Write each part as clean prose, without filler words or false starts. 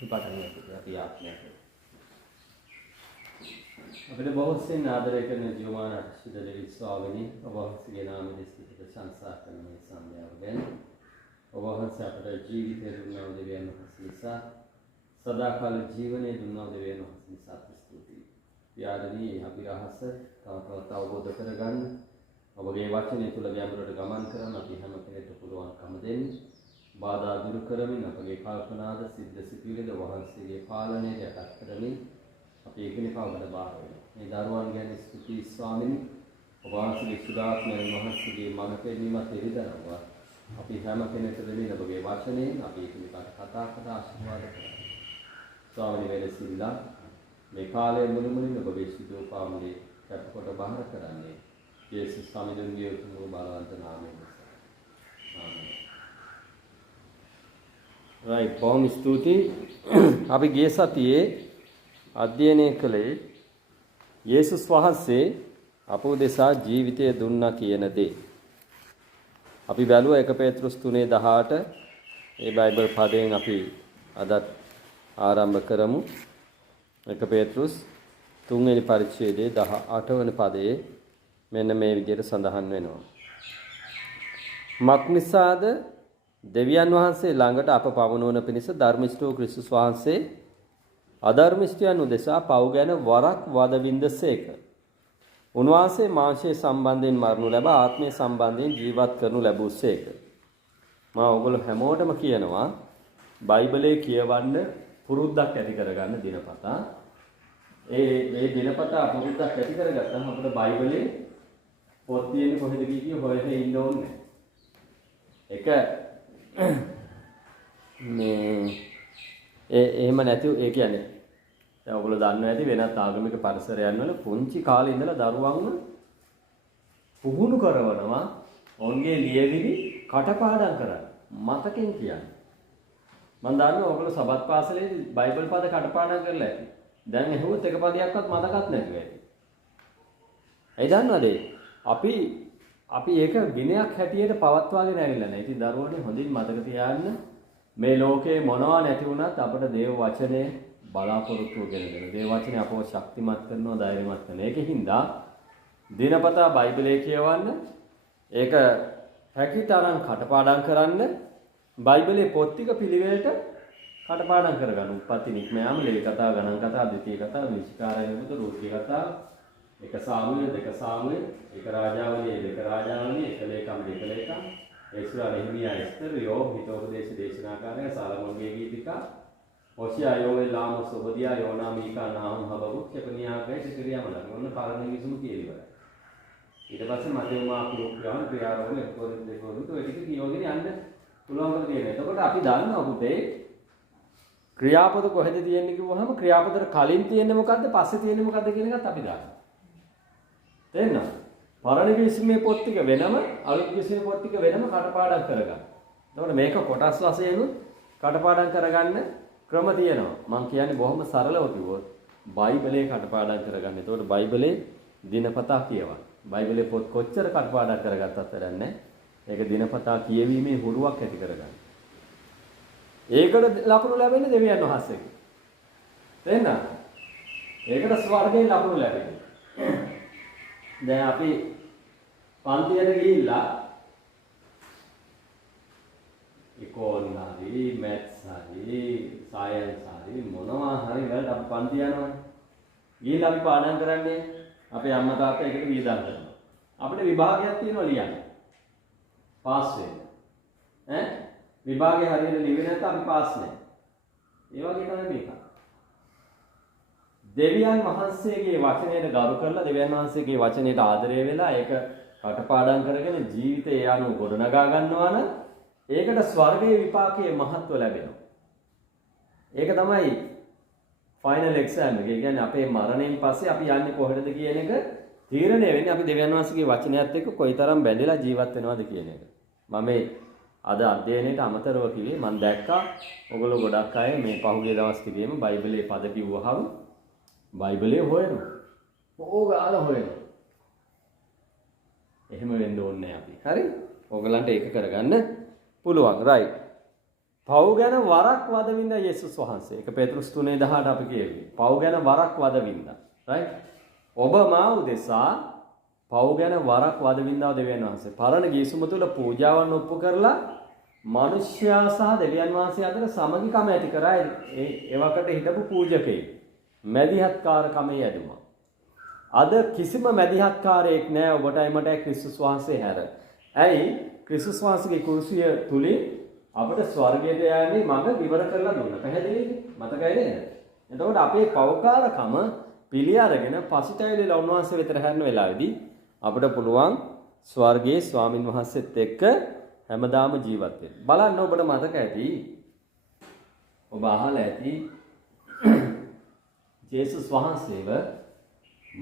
පටන් අපි ආත්මයට අපිට බොහෝ සෙයින් ආදරය කරන ජීවමාන අර්ශිත දෙවිත් ස්වාමීනි ඔබ වහන්සේගේ නාමයෙන් සිත ප්‍රශංසා කරන මේ සම්මානය ගැන ඔබ වහන්සේ අපට ජීවිතය දුන්නා වූ දෙවියන් වහන්සේ නිසා සදාකාල ජීවනයේ දුන්නා වූ දෙවියන් වහන්සේ නිසා ස්තුතියි. යාදනී අභිරහස තවතවත් අවබෝධ කරගන්න ඔබගේ වචනය තුළ ගැඹුරට ගමන් කරන අපි හැම කෙනෙකුට පුළුවන්කම දෙන්න. බාධා දුරු කරමින් අපගේ කල්පනාද සිද්ධ සිටිවිද වහන්සේගේ පාලනයට යටත් කරමින් අපි එකිනෙකා ඔබට බාර වෙනවා. මේ දරුවන් ගැන ස්තුතියි ස්වාමීනි. ඔබ වහන්සේගේ සුදාත්මයන් වහන්සේගේ මඟ පෙන්වීමත් එරිදනවා. අපි හැම කෙනෙකුට දෙමින් ඔබගේ වචනයෙන් අපි එකිනෙකාට කතා කර ආශිර්වාද කරනවා. ස්වාමීනි වෙලසිල්ලා මේ කාලයේ මුළුමනින් ඔබගේ සිදුව පාමුලේ කැපකොට බාර කරන්නේ යේසුස් ස්වාමීන්ගේ උතුම් බලවන්ත නාමයෙන්. ආමේන්. right බොහොම ස්තුතියි. අපි ගිය සතියේ අධ්‍යයනය කළේ යේසුස් වහන්සේ අප උදෙසා ජීවිතය දුන්නා කියන දේ. අපි බැලුවා 1 පේත්‍රුස් 3:18 ඒ බයිබල් පදයෙන් අපි අදත් ආරම්භ කරමු. 1 පේත්‍රුස් 3 වෙනි පරිච්ඡේදයේ 18 වෙනි පදයේ මෙන්න මේ විදිහට සඳහන් වෙනවා. මක්නිසාද දෙවියන් වහන්සේ ළඟට අප පවනුවන පිණිස ධර්මිෂ්ඨ ක්‍රිස්තුස් වහන්සේ අධර්මිෂ්ඨයන් උදෙසා පව් ගැන වරක් වදවින්දසේක. උන්වහන්සේ මාංශයේ සම්බන්ධයෙන් මරණු ලැබ ආත්මයේ සම්බන්ධයෙන් ජීවත් කරනු ලැබුසේක. මම ඔයගොල්ලෝ හැමෝටම කියනවා බයිබලයේ කියවන්න පුරුද්දක් ඇති කරගන්න දිනපතා. මේ දිනපතා පුරුද්දක් ඇති කරගත්තම අපිට බයිබලයේ පොත් තියෙන්නේ කොහෙද කිය හොයලා ඉන්න ඕනේ. එක මේ එහෙම නැති ඒ කියන්නේ දැන් ඔයගොල්ලෝ දන්නවා ඇති වෙනත් ආගමික පරිසරයන් වල පුංචි කාලේ ඉඳලා දරුවන්ව පුහුණු කරනවා ඔවුන්ගේ ලියවිලි කටපාඩම් කරන්න මතකෙන් කියන්නේ. මම දන්නවා ඔයගොල්ලෝ සබත් පාසලේදී බයිබල් පද කටපාඩම් කරලා ඇති. දැන් එහෙවොත් එක පදයක්වත් මතකත් නැතුව ඇති. ඒ දන්නවද අපි ඒක විනයක් හැටියට පවත්වාගෙන ඇවිල්ලා නැහැ. ඉතින් දරුවනේ හොඳින් මතක තියාගන්න මේ ලෝකේ මොනවා නැති වුණත් අපට දේව වචනේ බලාපොරොත්තු වෙගෙන දේව වචනේ අපව ශක්තිමත් කරනවා, ධෛර්යමත් කරනවා. ඒකෙන්ද දිනපතා බයිබලයේ කියවන්න, ඒක හැකිතරම් කටපාඩම් කරන්න, බයිබලයේ පොත් ටික පිළිවෙලට කටපාඩම් කරගන්න. උප්පත්ති නික්මයාම, ලේවි කතා, ගණන් කතා, ද්විතීය කතා, විචිකාරය වුද, රූපී කතා, එක සාමුවේල, දෙක සාමුවේල, එක රාජාවලිය, දෙක රාජාවලිය, එක ලේකම්, දෙක ලේකම්, එක්ස්රා නෙහිමියා, එස්තර, යෝබ්, හිතෝපදේශ දේශනාකාරය, සාලමෝන්ගේ ගීතිකා, හොසියා, යෝවෙල්, ආමොස්, ඔබදියා, යෝනා, මීකා, නාහුම්, හබකුක්, චෙකනියාගේ, සිකරියා මලක්. ඔන්න පාරණි විසුණු කියලා ඉවරයි. ඊට පස්සේ මතේ මාක් ලෝකයන් ක්‍රියාවල එක්කෝරින් දෙකෝරින් તો ඒක කියවගෙන යන්න පුළුවන්කම තියෙනවා. එතකොට අපි දන්නවා පුතේ ක්‍රියාපද කොහෙද තියෙන්නේ කිව්වහම ක්‍රියාපදට කලින් තියෙන්නේ මොකද්ද පස්සේ තියෙන්නේ මොකද්ද කියන එකත් අපි දන්නවා. තේරෙනවද? පරණ කිසිමේ පොත් ටික වෙනම අලුත් කිසිමේ පොත් ටික වෙනම කටපාඩම් කරගන්න. එතකොට මේක කොටස් වශයෙන් කටපාඩම් කරගන්න ක්‍රම තියෙනවා. මම කියන්නේ බොහොම සරලව කිව්වොත් බයිබලයේ කටපාඩම් කරගන්න. එතකොට බයිබලයේ දිනපතා කියවන්න. බයිබලයේ පොත් කොච්චර කටපාඩම් කරගත්තත් වැඩක් නැහැ. ඒක දිනපතා කියවීමේ හුරුවක් ඇති කරගන්න. ඒකට ලකුණු ලැබෙන්නේ දෙවියන් වහන්සේගෙන්. තේරෙනවද? ඒකට ස්වර්ගයෙන් ලකුණු ලැබෙන්නේ. දැන් අපි පන්තියට ගිහිල්ලා ඉකෝනොමි, මැත්ස් හරි, සයන්ස් හරි මොනවා හරි වලට අපි පන්ති යනවනේ. ගිහිල්ලා අපි පාඩම් කරන්නේ අපේ අම්මා තාත්තා එකට වියදම් කරනවා. අපිට විභාගයක් තියෙනවා ලියන්න. පාස් වෙන්න. විභාගේ හරියට ලිව්වේ නැත්නම් අපි පාස් නැහැ. ඒ වගේ තමයි මේක. දෙවියන් වහන්සේගේ වචනයට ගරු කරලා දෙවියන් වහන්සේගේ වචනයට ආදරය වෙලා ඒක කටපාඩම් කරගෙන ජීවිතේ යano ගොඩනගා ගන්නවා නම් ඒකට ස්වර්ගයේ විපාකයේ මහත්ව ලැබෙනවා. ඒක තමයි ෆයිනල් එක්සෑම් එක. ඒ කියන්නේ අපේ මරණයෙන් පස්සේ අපි යන්නේ කොහෙටද කියන එක තීරණය වෙන්නේ අපි දෙවියන් වහන්සේගේ වචනයත් එක්ක කොයිතරම් බැඳලා ජීවත් වෙනවද කියන එක. මම අද අධ්‍යයනයේට අමතරව කිව්වේ මම දැක්කා ඔයගොල්ලෝ ගොඩක් අය මේ පහුගිය දවස් ටිකේම බයිබලයේ පද කිව්වහම බයිබලයේ හොයනවා. ඕගාලා හොයනවා. එහෙම වෙන්න ඕනේ අපි. හරි? ඕගලන්ට ඒක කරගන්න පුළුවන්. right. පව් ගැන වරක් වද විඳා යේසුස් වහන්සේ. ඒක පේතෘස් 3:18 අපි කියුවේ. පව් ගැන වරක් වද විඳා. right? ඔබ මා උදෙසා පව් ගැන වරක් වද විඳා දෙවියන් වහන්සේ. පරණ ගිවිසුම තුළ පූජාවන් ඔප්පු කරලා මිනිස්යා සහ දෙවියන් වහන්සේ අතර සමගිකම ඇති කරා ඒවකට හිටපු පූජකේ. මැදිහත්කාරකමේ යදුමා. අද කිසිම මැදිහත්කාරයෙක් නැහැ ඔබටයි මටයි ක්‍රිස්තුස් වහන්සේ හැර. ඇයි? ක්‍රිස්තුස් වහන්සේගේ කුරුසිය තුලින් අපට ස්වර්ගයට යන්නේ මඟ විවර කරලා දුන්නා. පැහැදිලිද? මතකයි නේද? එතකොට අපේ පෞකාරකම පිළි අරගෙන පසිතයිලලා උන්වහන්සේ වෙතට හැරෙන වෙලාවේදී අපිට පුළුවන් ස්වර්ගයේ ස්වාමින් වහන්සේත් එක්ක හැමදාම ජීවත් වෙන්න. බලන්න ඔබට මතක ඇති. ඔබ අහලා ඇති ජේසුස් වහන්සේව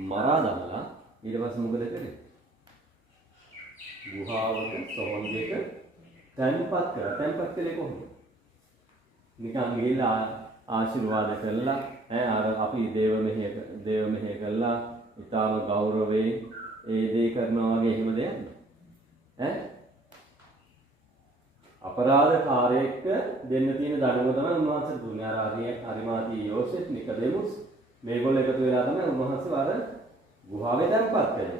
මරා දමලා ඊට පස්සේ මොකද කරේ? ගුහාවක සොහොන් දෙක තැන්පත් කරා. තැන්පත් කළේ කොහොමද? නිකන් ගිහලා ආශිර්වාද කළා. අර අපි දේව මෙහෙය කළා. ඊටාම ගෞරවයෙන් ඒ දේ කරනවා වගේ එහෙම දෙයක් නෑ. අපරාධකාරයෙක්ට දෙන්න තියෙන දඬුවම තමයි උන්වහන්සේ දුන්නේ. අර අරිමාති යෝසෙෆ් නිකඩෙමුස් මේගොල්ලෝ එකතු වෙලා තමයි උන්වහන්සේ අර ගුහාවේ තැන්පත් කළේ.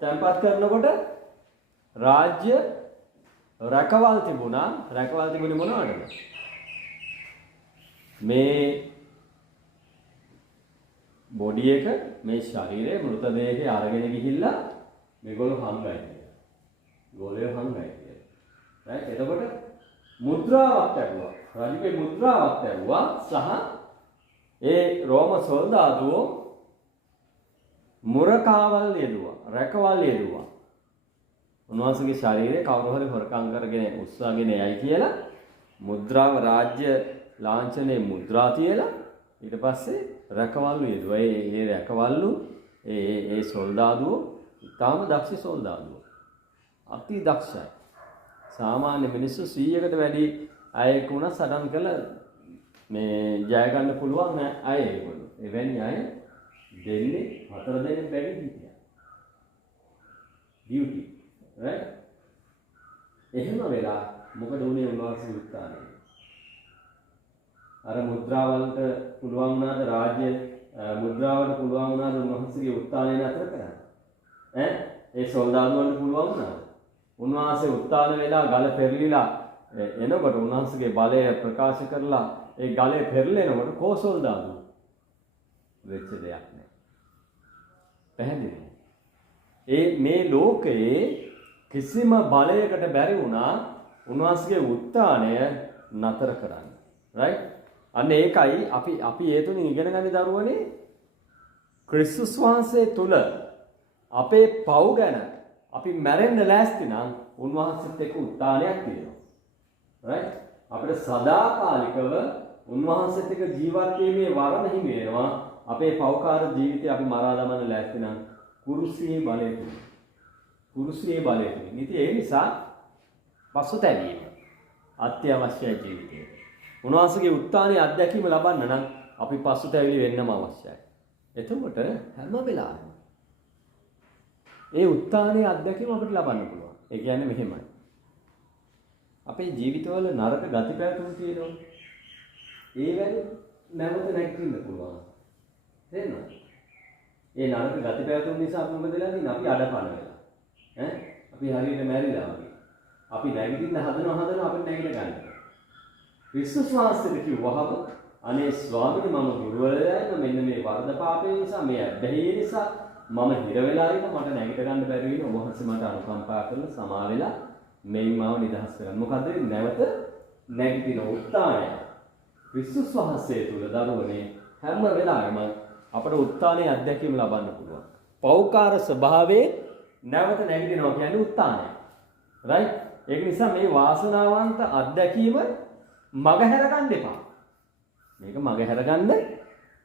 තැන්පත් කරනකොට රාජ්‍ය රැකවල් තිබුණා. රැකවල් තිබුණේ මොනවටද? මේ බොඩි එක මේ ශරීරය මෘතදේහය අරගෙන ගිහිල්ලා මේගොල්ලෝ හංගයි කියලා. ගෝලයේ හංගයි කියලා. right? එතකොට මුද්‍රාවක් ලැබුවා. රජුගේ මුද්‍රාවක් ලැබුවා සහ ඒ රෝම සොල්දාදුවෝ මුරකාවල් යෙදුවා. රැකවල් යෙදුවා. උන්වහන්සේගේ ශරීරය කවුරු හරි හොරකම් කරගෙන උස්සාගෙන යයි කියලා මුද්‍රාව රාජ්‍ය ලාංඡනයේ මුද්‍රා තියලා ඊට පස්සේ රැකවල්ලු යෙදුවා. ඒ රැකවල්ලු ඒ සොල්දාදුවෝ ඉතාම දක්ෂ සොල්දාදුවෝ. අති දක්ෂයි. සාමාන්‍ය මිනිස්සු 100කට වැඩි අයෙක් වුණා සටන් කළ මේ ජය ගන්න පුළුවන් අය ඒගොල්ලෝ. එවැනි අය දෙන්නේ 4 දෙනෙක් බැරි හිටියා. ඩියුටි. right? එහෙම වෙලා මොකද උනේ උන්වහන්සේ උත්තානේ? අර මුද්‍රාවලට පුළුවන් වුණාද රාජ්‍ය මුද්‍රාවට පුළුවන් වුණාද උන්වහන්සේගේ උත්තානය නතර කරන්න? ඒ සොල්දාදුවන්ට පුළුවන් වුණාද? උන්වහන්සේ උත්තාන වෙලා ගල පෙරලිලා එනකොට උන්වහන්සේගේ බලය ප්‍රකාශ කරලා ඒ ගලේ පෙරලෙනකොට කෝ සොල්දාදුව වෙච්ච දෙයක් නෑ. පැහැදිලිද? මේ ලෝකයේ කිසිම බලයකට බැරි වුණා උන්වහන්සේගේ උත්තානය නතර කරන්න. right? අන්න ඒකයි අපි ඒ තුලින් ඉගෙන ගන්න දරුවනේ ක්‍රිස්තුස් වහන්සේ තුල අපේ පව් ගැන අපි මැරෙන්න ලෑස්ති නම් උන්වහන්සේත් එක්ක උත්තානයක් තියෙනවා. right? අපිට සදාකාලිකව උන්වහන්සේත් එක්ක ජීවත් වීමේ වරම හිමි වෙනවා. අපේ පව්කාර ජීවිතය අපි මරා දමන්න ලෑස්ති නම් කුරුසියේ බලය තුල. කුරුසියේ බලය තුල. ඉතින් ඒ නිසා පසුතැවීම අත්‍යවශ්‍යයි ජීවිතේ. උන්වහන්සේගේ උත්තානයේ අත්දැකීම ලබන්න නම් අපි පසුතැවිලි වෙන්නම අවශ්‍යයි. එතකොට හැම වෙලාවෙම ඒ උත්තානයේ අත්දැකීම අපිට ලබන්න පුළුවන්. ඒ කියන්නේ මෙහෙමයි. අපේ ජීවිතවල නරක ගති පැවතුම් තියෙනවා. ඒවැනි නැවත නැගිටින්න පුළුවන්. තේරෙනවද? ඒ නරක ගති පැවතුම් නිසා අපි මොකද වෙලා තියෙන්නේ? අපි අඩපණ වෙලා. අපි හරියට මැරිලා වගේ. අපි නැගිටින්න හදනවා අපිට නැගිට ගන්න. ක්‍රිස්තුස් වහන්සේට කිව්වහම අනේ ස්වාමීනි මම දුර්වලයි මෙන්න මේ වර්ධ පාපේ නිසා මේ අබ්බැහිය නිසා මම හිර වෙලා ඉන්න මට නැගිට ගන්න බැරි වෙන ඔබ වහන්සේ මට අනුකම්පා කරලා සමා වෙලා මෙයින් මාව නිදහස් කරන්න. මොකද නැවත නැගිටින උත්තානය ක්‍රිස්තුස් වහන්සේ තුල දරුවනේ හැම වෙලාවෙම අපට උත්තානයේ අත්දැකීම ලබන්න පුළුවන්. පෞකාර ස්වභාවයේ නැවත නැගිටිනවා කියන්නේ උත්තානය. right? ඒක නිසා මේ වාසනාවන්ත අත්දැකීම මගහැර ගන්න එපා. මේක මගහැර ගන්න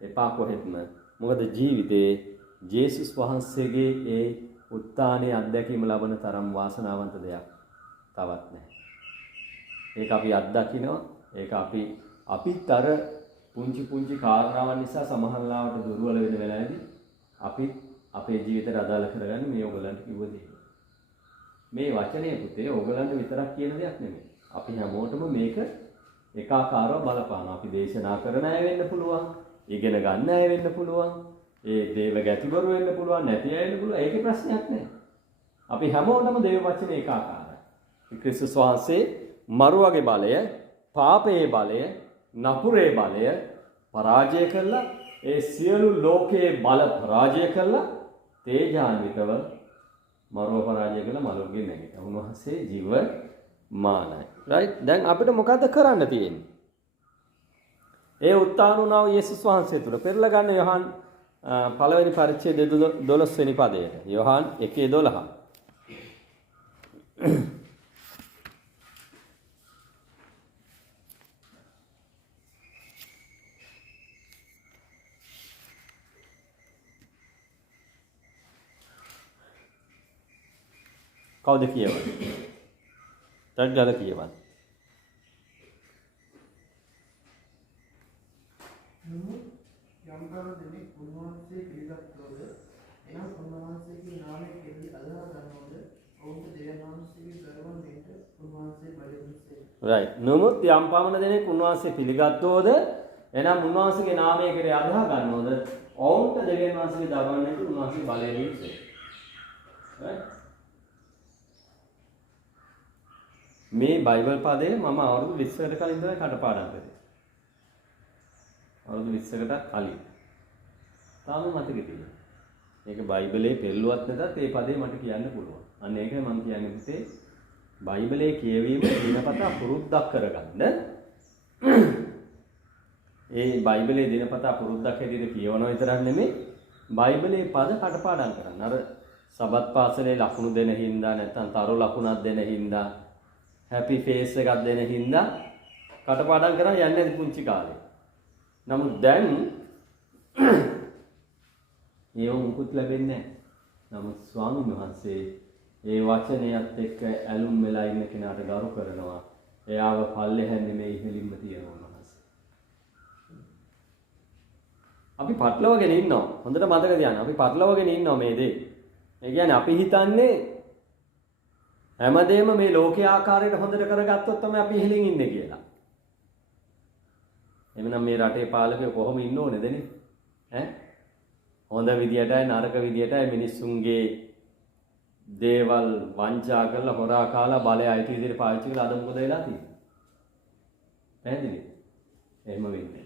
එපා කොහෙත්ම. මොකද ජීවිතේ ජේසුස් වහන්සේගේ ඒ උත්තානයේ අත්දැකීම ලබන තරම් වාසනාවන්ත දෙයක් තවත් නැහැ. ඒක අපි අත්දකිනවා. ඒක අපිත් අර පුංචි කාරණාවන් නිසා සමහරවිට දුර්වල වෙන වෙලාවේදී අපි අපේ ජීවිතයට අදාළ කරගන්නේ මේ ඔයගලන්ට කිව්ව දේ. මේ වචනේ පුතේ ඔයගලන්ට විතරක් කියන දෙයක් නෙමෙයි. අපි හැමෝටම මේක එකාකාරව බලපානවා. අපි දේශනා කරන අය වෙන්න පුළුවන්, ඉගෙන ගන්න අය වෙන්න පුළුවන්, ඒ දේව ගැතිවරු වෙන්න පුළුවන්, නැති අය වෙන්න පුළුවන්. ඒකේ ප්‍රශ්නයක් නැහැ. අපි හැමෝටම දේව වචනේ එකාකාරයි. ක්‍රිස්තුස් වහන්සේ මරුවගේ බලය, පාපයේ බලය, නපුරේ බලය පරාජය කළා. ඒ සියලු ලෝකයේ බල පරාජය කළා. තේජාන්විතව මරුව පරාජය කළා, මලුගේ නැගිට්ටා. උන්වහන්සේ ජීවමානයි. රයිට්? දැන් අපිට මොකද්ද කරන්න තියෙන්නේ? ඒ උත්තාන වුණා යේසුස් වහන්සේ තුල පෙරලා ගන්න යොහන් පළවෙනි පරිච්ඡේදය 12 වෙනි පදයට. යොහන් 1:12. කවුද කියවන්නේ? ටග්ගල කියවන්නේ. යම්කර දෙනෙක් උන්වහන්සේ පිළිගත්තෝද එනම් උන්වහන්සේගේ නාමයෙන් කෙරෙහි අදහා ගන්නෝද ඔවුන්ට දෙවියන්වහන්සේගේ දරුවන් වෙන්න උන්වහන්සේ බලය දුන්සේ. රයිට්. නමුත් යම් පමණ දෙනෙක් උන්වහන්සේ පිළිගත්තෝද එනම් උන්වහන්සේගේ නාමයෙන් කෙරෙහි අදහා ගන්නෝද ඔවුන්ට දෙවියන්වහන්සේගේ දරුවන් වෙන්න උන්වහන්සේ බලය දුන්සේ. රයිට්. මේ බයිබල් පදය මම අවුරුදු 20කට කලින් ඉඳලා කටපාඩම් කරේ. අවුරුදු 20කට කලින්. තාම මතකෙ තියෙනවා. මේක බයිබලයේ පෙරළුවත් නැතත් මේ පදේ මට කියන්න පුළුවන්. අන්න ඒකයි මම කියන්නේ පුතේ බයිබලයේ කියවීම දිනපතා පුරුද්දක් කරගන්න. ඒ බයිබලයේ දිනපතා පුරුද්දක් හැටියට කියවන විතරක් නෙමෙයි බයිබලයේ පද කටපාඩම් කරන්න. අර සබත් පාසලේ ලකුණු දෙන හින්දා නැත්නම් තරු ලකුණක් දෙන හින්දා හැපි ෆේස් එකක් දෙන හින්දා කටපාඩම් කරන් යන්නේ පුංචි කාලේ. නමුත් දැන් ඒව මුකුත් ලැබෙන්නේ නැහැ. නමුත් ස්වාමීන් වහන්සේ ඒ වචනයත් එක්ක ඇලුම් වෙලා ඉන්න කෙනාට ගරු කරනවා. එයාව පල්ලෙහැන් නෙමෙයි ඉහළින්ම තියනවා උන්වහන්සේ. අපි පටලවගෙන ඉන්නවා. හොඳට මතක තියාගන්න. අපි පටලවගෙන ඉන්නවා මේ දේ. ඒ කියන්නේ අපි හිතන්නේ හැමදේම මේ ලෝකයේ ආකාරයට හොඳට කරගත්තොත් තමයි අපි ඉහළින් ඉන්නේ කියලා. එමනම් මේ රටේ පාලකයෝ කොහොම ඉන්න ඕනේද නේ? ඈ? හොඳ විදියටයි නරක විදියටයි මිනිස්සුන්ගේ දේවල් වංචා කරලා හොරා කාලා බලය අයිති විදියට පාවිච්චි කරලා අද මොකද වෙලා තියෙන්නේ? පැහැදිලිද? එහෙම වෙන්නේ.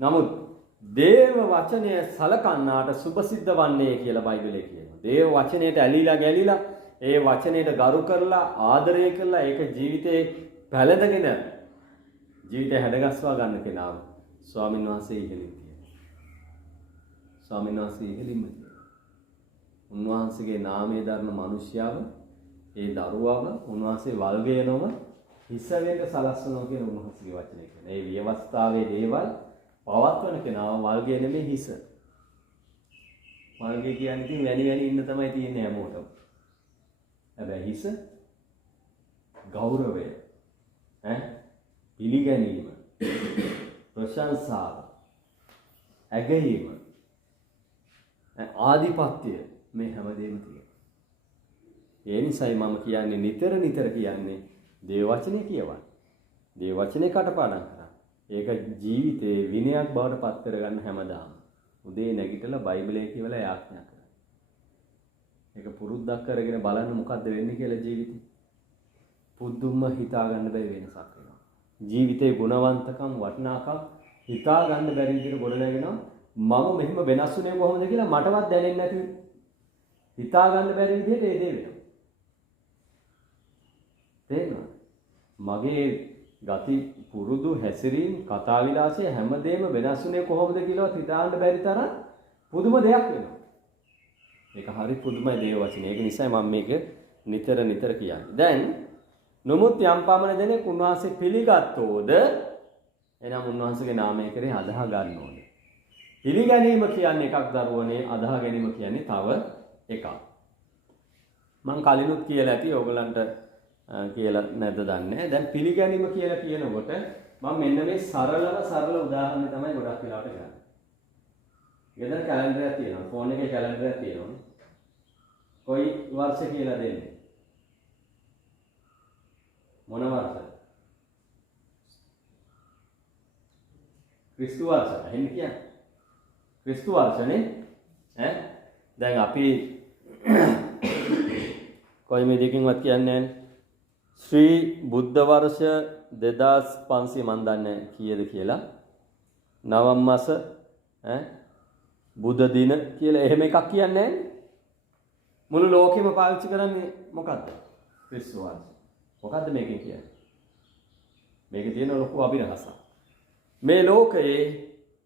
නමුත් දේව වචනය සලකන්නාට සුභසිද්ධ වන්නේ කියලා බයිබලයේ කියනවා. දේව වචනයට ඇලිලා ගැලිලා ඒ වචනයට ගරු කරලා ආදරය කරලා ඒක ජීවිතේ පැලඳගෙන ජීවිතය හැඩගස්වා ගන්න කෙනාව ස්වාමීන් වහන්සේ ඉගෙනින් තියෙනවා. ස්වාමීන් වහන්සේ ඉගෙනින්ම තියෙනවා. උන්වහන්සේගේ නාමයේ ධර්ම මිනිස්යාව ඒ දරුවව උන්වහන්සේ වල්ගයනව හිස වෙන්න සලස්වනවා කියන උන්වහන්සේගේ වචනය කියන්නේ. ඒ විවස්ථාවේ දේවල් පවත්වන කෙනාව වල්ගය නෙමෙයි හිස. වල්ගය කියන්නේ ඉතින් වැනි ඉන්න තමයි තියෙන්නේ හැමෝටම. හැබැයි හිස ගෞරවය පිළිගැනීම ප්‍රශංසාව ඇගයීම ආධිපත්‍ය මේ හැමදේම තියෙනවා. ඒ නිසායි මම කියන්නේ නිතර කියන්නේ දේව වචනේ කියවන්න. දේව වචනේ කටපාඩම් කරන්න. ඒක ජීවිතේ විනයක් බවට පත් කරගන්න හැමදාම. උදේ නැගිටලා බයිබලය කියවලා යාඥා කරන්න. ඒක පුරුද්දක් කරගෙන බලන්න මොකද්ද වෙන්නේ කියලා ජීවිතේ. පුදුම හිතා ගන්න බැරි වෙනසක් වෙනවා. ජීවිතේ ගුණවන්තකම් වටිනාකම් හිතා ගන්න බැරි විදිහට ගොඩ නැගෙනවා. මම මෙහෙම වෙනස් වුණේ කොහොමද කියලා මටවත් දැනෙන්නේ නැති හිතා ගන්න බැරි විදිහට ඒ දේ වෙනවා. තේරෙනවද? මගේ ගති පුරුදු හැසිරීම් කතා විලාසය හැමදේම වෙනස් වුණේ කොහොමද කියලාවත් හිතාන්න බැරි තරම් පුදුම දෙයක් වෙනවා. ඒක හරි පුදුමයි දේව වචනේ. ඒක නිසා මම මේක නිතර කියන්නේ. දැන් නමුත් යම් පමණ දෙනෙක් උන්වහන්සේ පිළිගත්තෝද එනම් උන්වහන්සේගේ නාමය කරේ අදහා ගන්න ඕනේ. පිළිගැනීම කියන්නේ එකක් දරුවනේ, අදහා ගැනීම කියන්නේ තව එකක්. මම කලිනුත් කියලා ඇති ඕගලන්ට කියලා නැද්ද දන්නේ. දැන් පිළිගැනීම කියලා කියනකොට මම මෙන්න මේ සරල උදාහරණ තමයි ගොඩක් වෙලාවට ගන්නේ. ගෙදර කැලෙන්ඩරයක් තියෙනවා. ෆෝන් එකේ කැලෙන්ඩරයක් තියෙනවා. කොයි වර්ෂ කියලා දෙන්නේ? මොන වර්ෂ? ක්‍රිස්තු වර්ෂ. එහෙම කියන්නේ. ක්‍රිස්තු වර්ෂනේ. ඈ දැන් අපි කොයි මේ දෙකින්වත් කියන්නේ නැහැ. ශ්‍රී බුද්ධ වර්ෂ 2500 මන් දන්නේ කීයද කියලා. නවම් මාස බුද්ධ දින කියලා එහෙම එකක් කියන්නේ නැහැ. මුළු ලෝකෙම පාවිච්චි කරන්නේ මොකද්ද? ක්‍රිස්තු වර්ෂ. මොකද්ද මේකෙන් කියන්නේ? මේකේ තියෙන ලොකු අභිරහසක්. මේ ලෝකයේ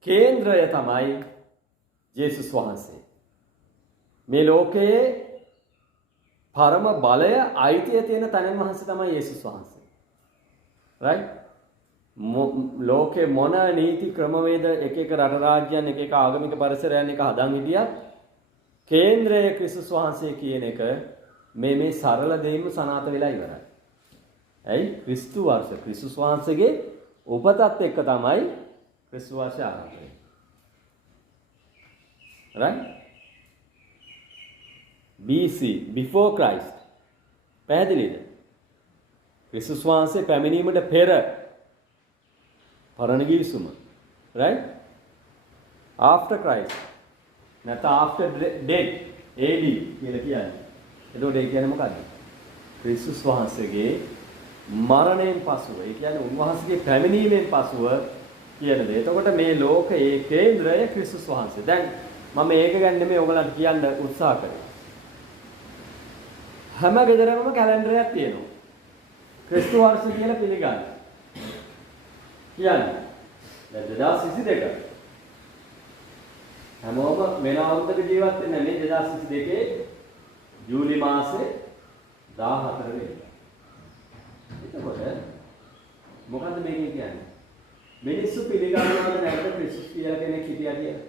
කේන්ද්‍රය තමයි යේසුස් වහන්සේ. මේ ලෝකයේ පරම බලය අයිතිය තියෙන තැනන් වහන්සේ තමයි යේසුස් වහන්සේ. right? ලෝකේ මොන නීති ක්‍රමවේද එක එක රට රාජ්‍යයන් එක එක ආගමික පරිසරයන් එක හදන් හිටියත් කේන්ද්‍රය ක්‍රිස්තුස් වහන්සේ කියන එක මේ සරල දෙයින්ම සනාථ වෙලා ඉවරයි. ඇයි? ක්‍රිස්තු වර්ෂ ක්‍රිස්තුස් වහන්සේගේ උපතත් එක්ක තමයි ක්‍රිස්තු වර්ෂය ආරම්භ වෙන්නේ. right? BC before Christ. පැහැදිලිද? ක්‍රිස්තුස් වහන්සේ පැමිණීමට පෙර පරණ ගිවිසුම. right? After Christ. නැත්නම් after death AD කියලා කියන්නේ. එතකොට ඒ කියන්නේ මොකද්ද? ක්‍රිස්තුස් වහන්සේගේ මරණයෙන් පසුව, ඒ කියන්නේ උන්වහන්සේගේ පැමිණීමෙන් පසුව කියන දේ. එතකොට මේ ලෝකයේ කේන්ද්‍රය ක්‍රිස්තුස් වහන්සේ. දැන් මම මේක ගැන නෙමෙයි ඔයගලන්ට කියන්න උත්සාහ කරේ. හැම ගෙදරකම කැලෙන්ඩරයක් තියෙනවා. ක්‍රිස්තු වර්ෂ කියලා පිළිගන්න. කියන්නේ දැන් 2022 හැමෝම වෙන අවුරුද්දක ජීවත් වෙන්නේ මේ 2022 ජූලි මාසේ 14 වෙනිදා. එතකොට මොකද්ද මේකේ කියන්නේ? මිනිස්සු පිළිගන්නවද නැද්ද ක්‍රිස්තුස් කියලා කෙනෙක් හිටියා කියලා?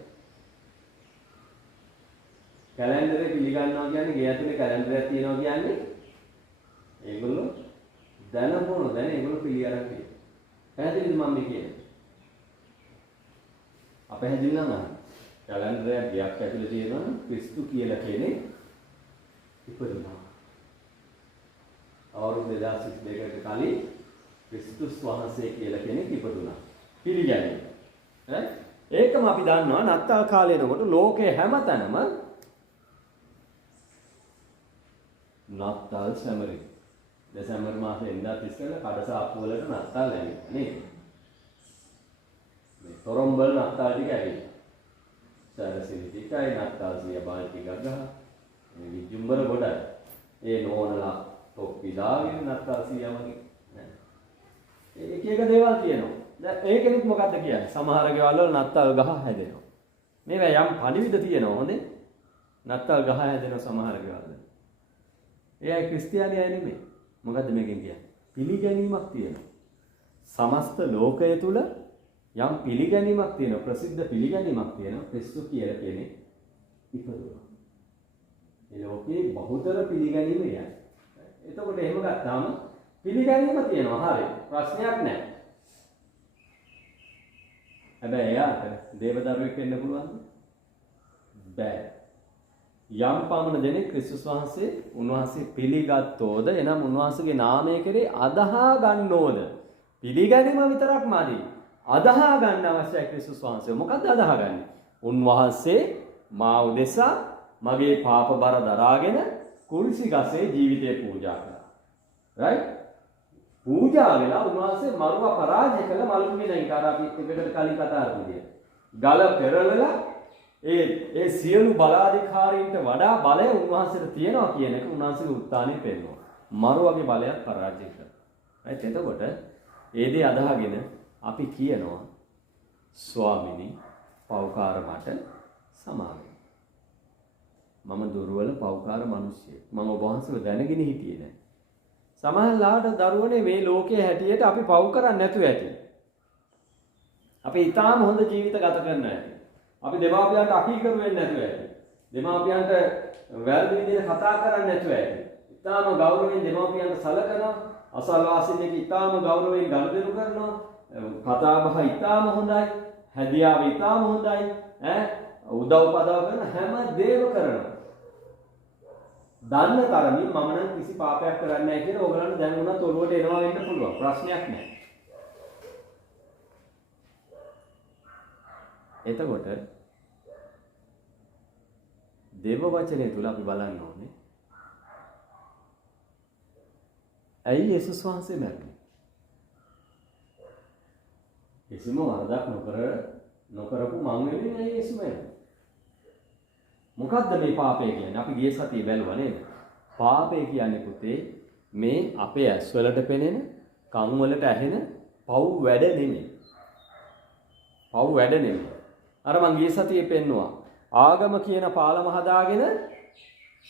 කැලෙන්ඩරේ පිළිගන්නවා කියන්නේ ගේ ඇතුලේ කැලෙන්ඩරයක් තියෙනවා කියන්නේ ඒගොල්ලෝ දැන ඒගොල්ලෝ පිළිගන්න කියලා. පැහැදිලිද මම මේ කියන්නේ? අපහැදිලි නම් අහන්න. කැලෙන්ඩරයක් ගයක් ඇතුලේ තියෙනවා ක්‍රිස්තු කියලා කෙනෙක් ඉපදුනා. අවුරුදු 2022කට කලින් ක්‍රිස්තුස් වහන්සේ කියලා කෙනෙක් ඉපදුනා. පිළිගන්නේ. ඒකම අපි දන්නවා නත්තල් කාලේනකොට ලෝකේ හැමතැනම නත්තල් සැමරි. දෙසැම්බර් මාසේ ඉඳලා ඉස්සෙල්ලා කඩසාප්පු වලට නත්තල් ඇවිල්ලා නේද? මේ තොරම්බල් නත්තල් ටික ඇවිල්ලා. සරසිලි ටිකයි නත්තල් සිය බාල් ටිකක් ගහ. මේ විජුම්බර ගොඩයි. ඒ නෝනලා තොප්පි දාගෙන නත්තල් සියමගේ නේද? එක එක දේවල් තියෙනවා. දැන් ඒකෙනිත් මොකද්ද කියන්නේ? සමහර ගෙවල් වල නත්තල් ගහ හැදෙනවා. මේවා යම් පණිවිඩ තියෙනවා හොඳේ. නත්තල් ගහ හැදෙනවා සමහර ගෙවල් වල. එයා ක්‍රිස්තියානි අය නෙමෙයි. මොකද්ද මේකෙන් කියන්නේ? පිළිගැනීමක් තියෙනවා. සමස්ත ලෝකය තුල යම් පිළිගැනීමක් තියෙනවා. ප්‍රසිද්ධ පිළිගැනීමක් තියෙනවා. ක්‍රිස්තු කියලා කෙනෙක් ඉපදුණා. ඒ ලෝකේ බහුතර පිළිගැනීම යයි. එතකොට එහෙම ගත්තාම පිළිගැනීම තියෙනවා. හරි. ප්‍රශ්නයක් නැහැ. හැබැයි එයාට දේවදරුවෙක් වෙන්න පුළුවන්ද? බෑ. යම් පමණ දෙනෙක් ක්‍රිස්තුස් වහන්සේ උන්වහන්සේ පිළිගත්තෝද එනම් උන්වහන්සේගේ නාමය කෙරේ අදහා ගන්නෝද? පිළිගැනීම විතරක් මදි. අදහා ගන්න අවශ්‍යයි ක්‍රිස්තුස් වහන්සේ. මොකද්ද අදහාගන්නේ? උන්වහන්සේ මා උදෙසා මගේ පාප බර දරාගෙන කුරුසි ගසේ ජීවිතය පූජා කළා. right? පූජා වෙලා උන්වහන්සේ මරුව පරාජය කළ මලුමිණින් කාරාපි එකකට කලින් කතා කරන්නේ. ගල පෙරලලා ඒ සියලු බලාධිකාරීන්ට වඩා බලය උන්වහන්සේට තියෙනවා කියන එක උන්වහන්සේගේ උත්තානේ පෙන්වනවා. මරුවගේ බලයක් පරාජය කළා. right? එතකොට ඒ දේ අදහගෙන අපි කියනවා ස්වාමිනී පෞකාර මට සමාවෙන්න. මම දුර්වල පෞකාර මිනිස්සෙක්. මම ඔබ වහන්සේව දැනගෙන හිටියේ නැහැ. සමහරලාට දරුවනේ මේ ලෝකයේ හැටියට අපි පව් කරන්නේ නැතුව ඇති. අපි ඊටාම හොඳ ජීවිත ගත කරන්න ඇති. අපි දෙමාපියන්ට අකීකරු වෙන්නේ නැතුව ඇති. දෙමාපියන්ට වැරදි විදිහට කතා කරන්නේ නැතුව ඇති. ඊටාම ගෞරවයෙන් දෙමාපියන්ට සලකනවා. අසල්වාසීන්ට ඊටාම ගෞරවයෙන් ගනුදෙනු කරනවා. කතා බහ ඊටාම හොඳයි. හැදියාව ඊටාම හොඳයි. උදව් පදව කරන හැම දේම කරනවා. දන්න තරමින් මම නම් කිසි පාපයක් කරන්නේ නැහැ කියලා ඕගලන්ට දැන් උනත් ඔළුවට එනවා වෙන්න පුළුවන්. ප්‍රශ්නයක් නැහැ. එතකොට දේව වචනේ තුල අපි බලන්න ඕනේ. ඇයි යේසුස් වහන්සේ මැරුණේ? කිසිම වරදක් නොකරපු මං වෙන්නේ ඇයි යේසුස් මැරුණේ? මොකද්ද මේ පාපය කියන්නේ? අපි ගිය සතියේ බැලුවා නේද? පාපය කියන්නේ පුතේ මේ අපේ ඇස් වලට පෙනෙන, කන් වලට ඇහෙන පව් වැඩ නෙමෙයි. පව් වැඩ නෙමෙයි. අර මං ගිය සතියේ පෙන්නුවා. ආගම කියන පාලම හදාගෙන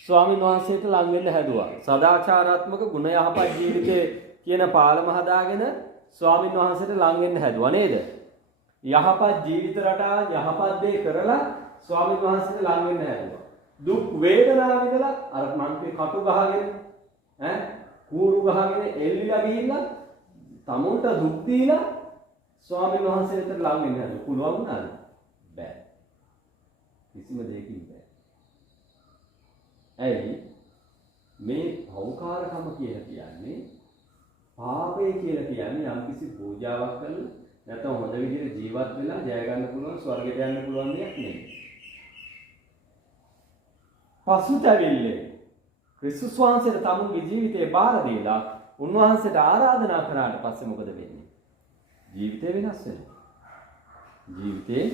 ස්වාමීන් වහන්සේට ලං වෙන්න හැදුවා. සදාචාරාත්මක ගුණ යහපත් ජීවිතේ කියන පාලම හදාගෙන ස්වාමීන් වහන්සේට ලං වෙන්න හැදුවා නේද? යහපත් ජීවිත රටා යහපත් දේ කරලා ස්වාමීන් වහන්සේට ලං වෙන්න හැදුවා. දුක් වේදනාව විඳලා අර මන්පේ කටු ගහගෙන කූරු ගහගෙන එල්ලිලා ගිහිල්ලා තමුන්ට දුක් දීලා ස්වාමීන් වහන්සේට ලං වෙන්න හැදුවා. පුළුවන් වුණාද? බෑ. කිසිම දෙයකින් බෑ. ඇයි මේ භෞකාරකම කියලා කියන්නේ පාපය කියලා කියන්නේ යම්කිසි පූජාවක් කරලා නැත්නම් හොඳ විදිහට ජීවත් වෙලා ජය ගන්න පුළුවන් ස්වර්ගයට යන්න පුළුවන් දෙයක් නෙමෙයි. පසුතැවිල්ලේ ක්‍රිස්තුස් වහන්සේට තමුන්ගේ ජීවිතේ බාර දීලා උන්වහන්සේට ආරාධනා කරාට පස්සේ මොකද වෙන්නේ? ජීවිතේ වෙනස් වෙනවා. ජීවිතේ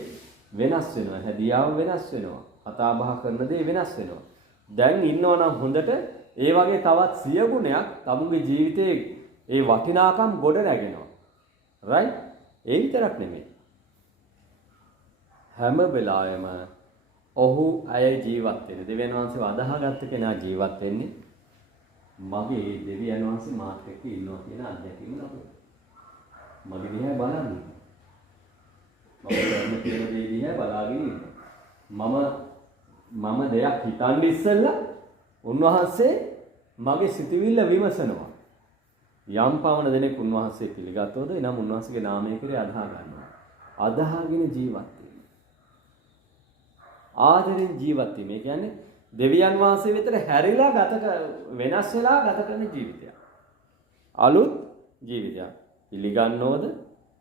වෙනස් වෙනවා. හැදියාව වෙනස් වෙනවා. කතා බහ කරන දේ වෙනස් වෙනවා. දැන් ඉන්නවනම් හොඳට ඒ වගේ තවත් 100 ගුණයක් තමුන්ගේ ජීවිතේ ඒ වටිනාකම් ගොඩ නැගෙනවා. right? ඒ විතරක් නෙමෙයි. හැම වෙලාවෙම ඔහු අය ජීවත් වෙන්නේ දෙවියන් වහන්සේව අදහාගත්ත කෙනා ජීවත් වෙන්නේ මගේ දෙවියන් වහන්සේ මාත් එක්ක ඉන්නවා කියන අත්දැකීම ලබනවා. මගේ දිහා බලන්නේ. මම කරන කියන දේ දිහා බලාගෙන ඉන්නවා. මම දෙයක් හිතන්න ඉස්සෙල්ලා උන්වහන්සේ මගේ සිතුවිල්ල විමසනවා. යම් පවන දෙනෙක් උන්වහන්සේ පිළිගත්තොද එනම් උන්වහන්සේගේ නාමය කෙරේ අදහා ගන්නවා. අදහාගෙන ජීවත් වෙනවා. ආදරෙන් ජීවත් වීම. ඒ කියන්නේ දෙවියන් වහන්සේ වෙතට හැරිලා වෙනස් වෙලා ගත කරන ජීවිතයක්. අලුත් ජීවිතයක්. පිළිගන්නවද?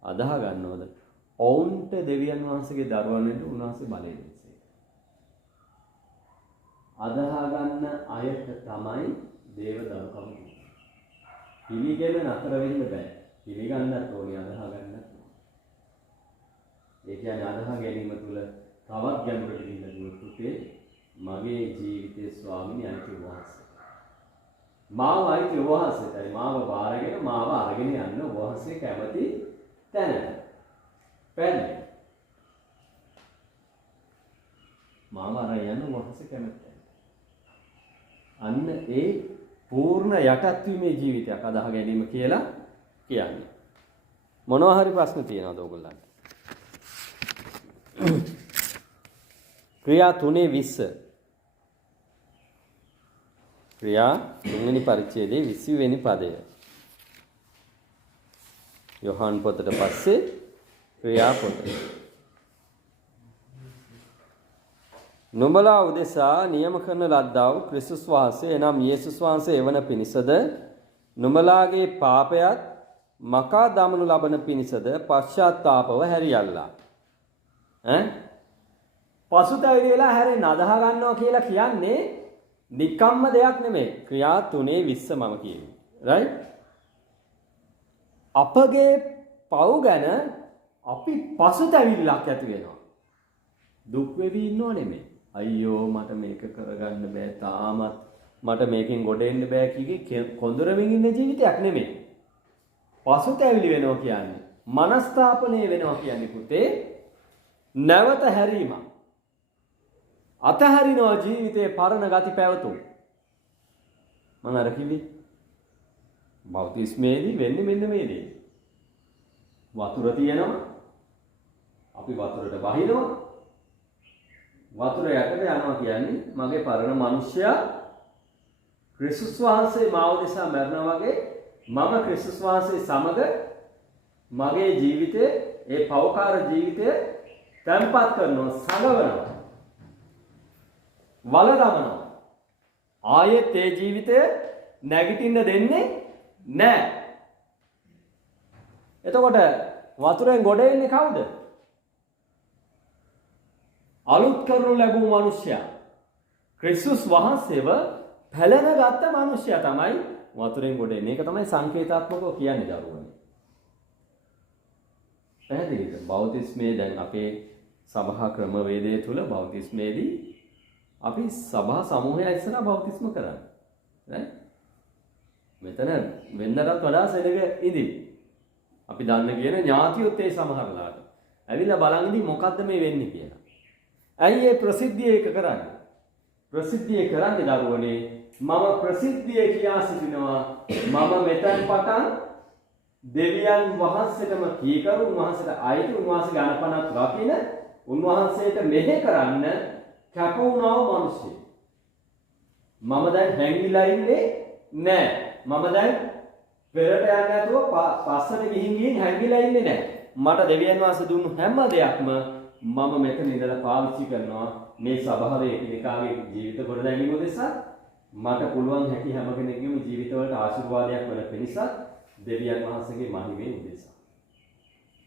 අදහා ගන්නවද? ඔවුන්ට දෙවියන් වහන්සේගේ දරුවන් වෙන්න උන්වහන්සේ බලය දෙන්නේ. අදහා ගන්න අයට තමයි දේව දරුකම කියන්නේ. පිළිගෙන නතර වෙන්න බෑ. පිළිගන්නත් ඕනේ අදහා ගන්නත් ඕනේ. ඒ කියන්නේ අදහා ගැනීම තුළ තවත් ගැඹුරට ගිහින් දුරුතේ මගේ ජීවිතයේ ස්වාමීන් වහන්සේ. මාව අයිති වහන්සේටයි මාව බාරගෙන මාව අරගෙන යන්න වහන්සේ කැමති තැනට. පැන්නේ. මාව අරගෙන යන්න වහන්සේ කැමති. අන්න ඒ පූර්ණ යටත් වීමේ ජීවිතයක් අදහා ගැනීම කියලා කියන්නේ. මොනවා හරි ප්‍රශ්න තියෙනවද ඔයගොල්ලන්ට? ක්‍රියා 3:20. ක්‍රියා 3 වෙනි පරිච්ඡේදයේ 20 වෙනි පදය. යොහාන් පොතට පස්සේ ක්‍රියා පොත. නුඹලා උදෙසා නියම කරන ලද්දා වූ ක්‍රිස්තුස් වහන්සේ එනම් යේසුස් වහන්සේ එවන පිණිසද නුඹලාගේ පාපයත් මකා දමනු ලබන පිණිසද පශ්චාත්තාපව හැරියල්ලා. පසුතැවිලි වෙලා හැරෙන්න අදහා ගන්නවා කියලා කියන්නේ නිකම්ම දෙයක් නෙමෙයි. ක්‍රියා 3:20 මම කියුවේ. right? අපගේ පව් ගැන අපි පසුතැවිල්ලක් ඇති වෙනවා. දුක් වෙවි ඉන්නව නෙමෙයි. අයියෝ මට මේක කරගන්න බෑ තාමත් මට මේකෙන් ගොඩ එන්න බෑ කීකේ කොඳුරමින් ඉන්න ජීවිතයක් නෙමෙයි. පසුතැවිලි වෙනවා කියන්නේ මනස්ථාපනය වෙනවා කියන්නේ පුතේ නැවත හැරීම. අතහරිනවා ජීවිතයේ පරණ ගති පැවතුම්. මම අර කිව්වේ බෞද්ධිස්මේදී වෙන්නේ මෙන්න මේ දේ. වතුර තියෙනවා. අපි වතුරට බහිනවා. වතුර යටට යනවා කියන්නේ මගේ පරණ මිනිසයා ක්‍රිස්තුස් වහන්සේ මාව දෙසා මරනවා වගේ මම ක්‍රිස්තුස් වහන්සේ සමග මගේ ජීවිතේ ඒ පෞකාර ජීවිතය තැම්පත් කරනවා සංගවනවා වල දමනවා ආයෙත් ඒ ජීවිතය නැගිටින්න දෙන්නේ නැහැ. එතකොට වතුරෙන් ගොඩ එන්නේ කවුද? අලුත් කරනු ලැබූ මිනිසයා. ක්‍රිස්තුස් වහන්සේව පැලන ගත්ත මිනිසයා තමයි වතුරෙන් ගොඩ එන්නේ. ඒක තමයි සංකේතාත්මකව කියන්නේ දරුවනේ. පැහැදිලිද? බෞතිස්මයේ දැන් අපේ සභා ක්‍රමවේදය තුල බෞතිස්මයේදී අපි සභා සමූහය ඉස්සරහා බෞතිස්ම කරන්නේ. right? මෙතන වෙනදටත් වඩා සෙනග ඉඳි. අපි දන්න කියන ඥාතියොත් ඒ සමහරලාට ඇවිල්ලා බලන් ඉඳි මොකද්ද මේ වෙන්නේ කියලා. ඇයි මේ ප්‍රසිද්ධිය එක කරන්නේ? ප්‍රසිද්ධිය කරන්නේ දරුවනේ මම ප්‍රසිද්ධිය කියා සිටිනවා. මම මෙතෙන් පටන් දෙවියන් වහන්සේටම කීකරු උන්වහන්සේට අයිති උන්වහන්සේගේ අනපනත් රකින්න උන්වහන්සේට මෙහෙ කරන්න කැප වුණා මිනිස්සු. මම දැන් හැංගිලා ඉන්නේ නෑ. මම දැන් පෙරට යන්නේ නැතුව පස්සට ගිහින් හැංගිලා ඉන්නේ නෑ. මට දෙවියන් වහන්සේ දුන්නු හැම දෙයක්ම මම මෙතන ඉඳලා පාවිච්චි කරනවා මේ සභාවේ එකිනෙකාගේ ජීවිත ගොඩ ගැනීම උදෙසා මට පුළුවන් හැකි හැම කෙනෙකුගේම ජීවිතවලට ආශිර්වාදයක් වන පිණිස දෙවියන් වහන්සේගේ මහිමේ උදෙසා.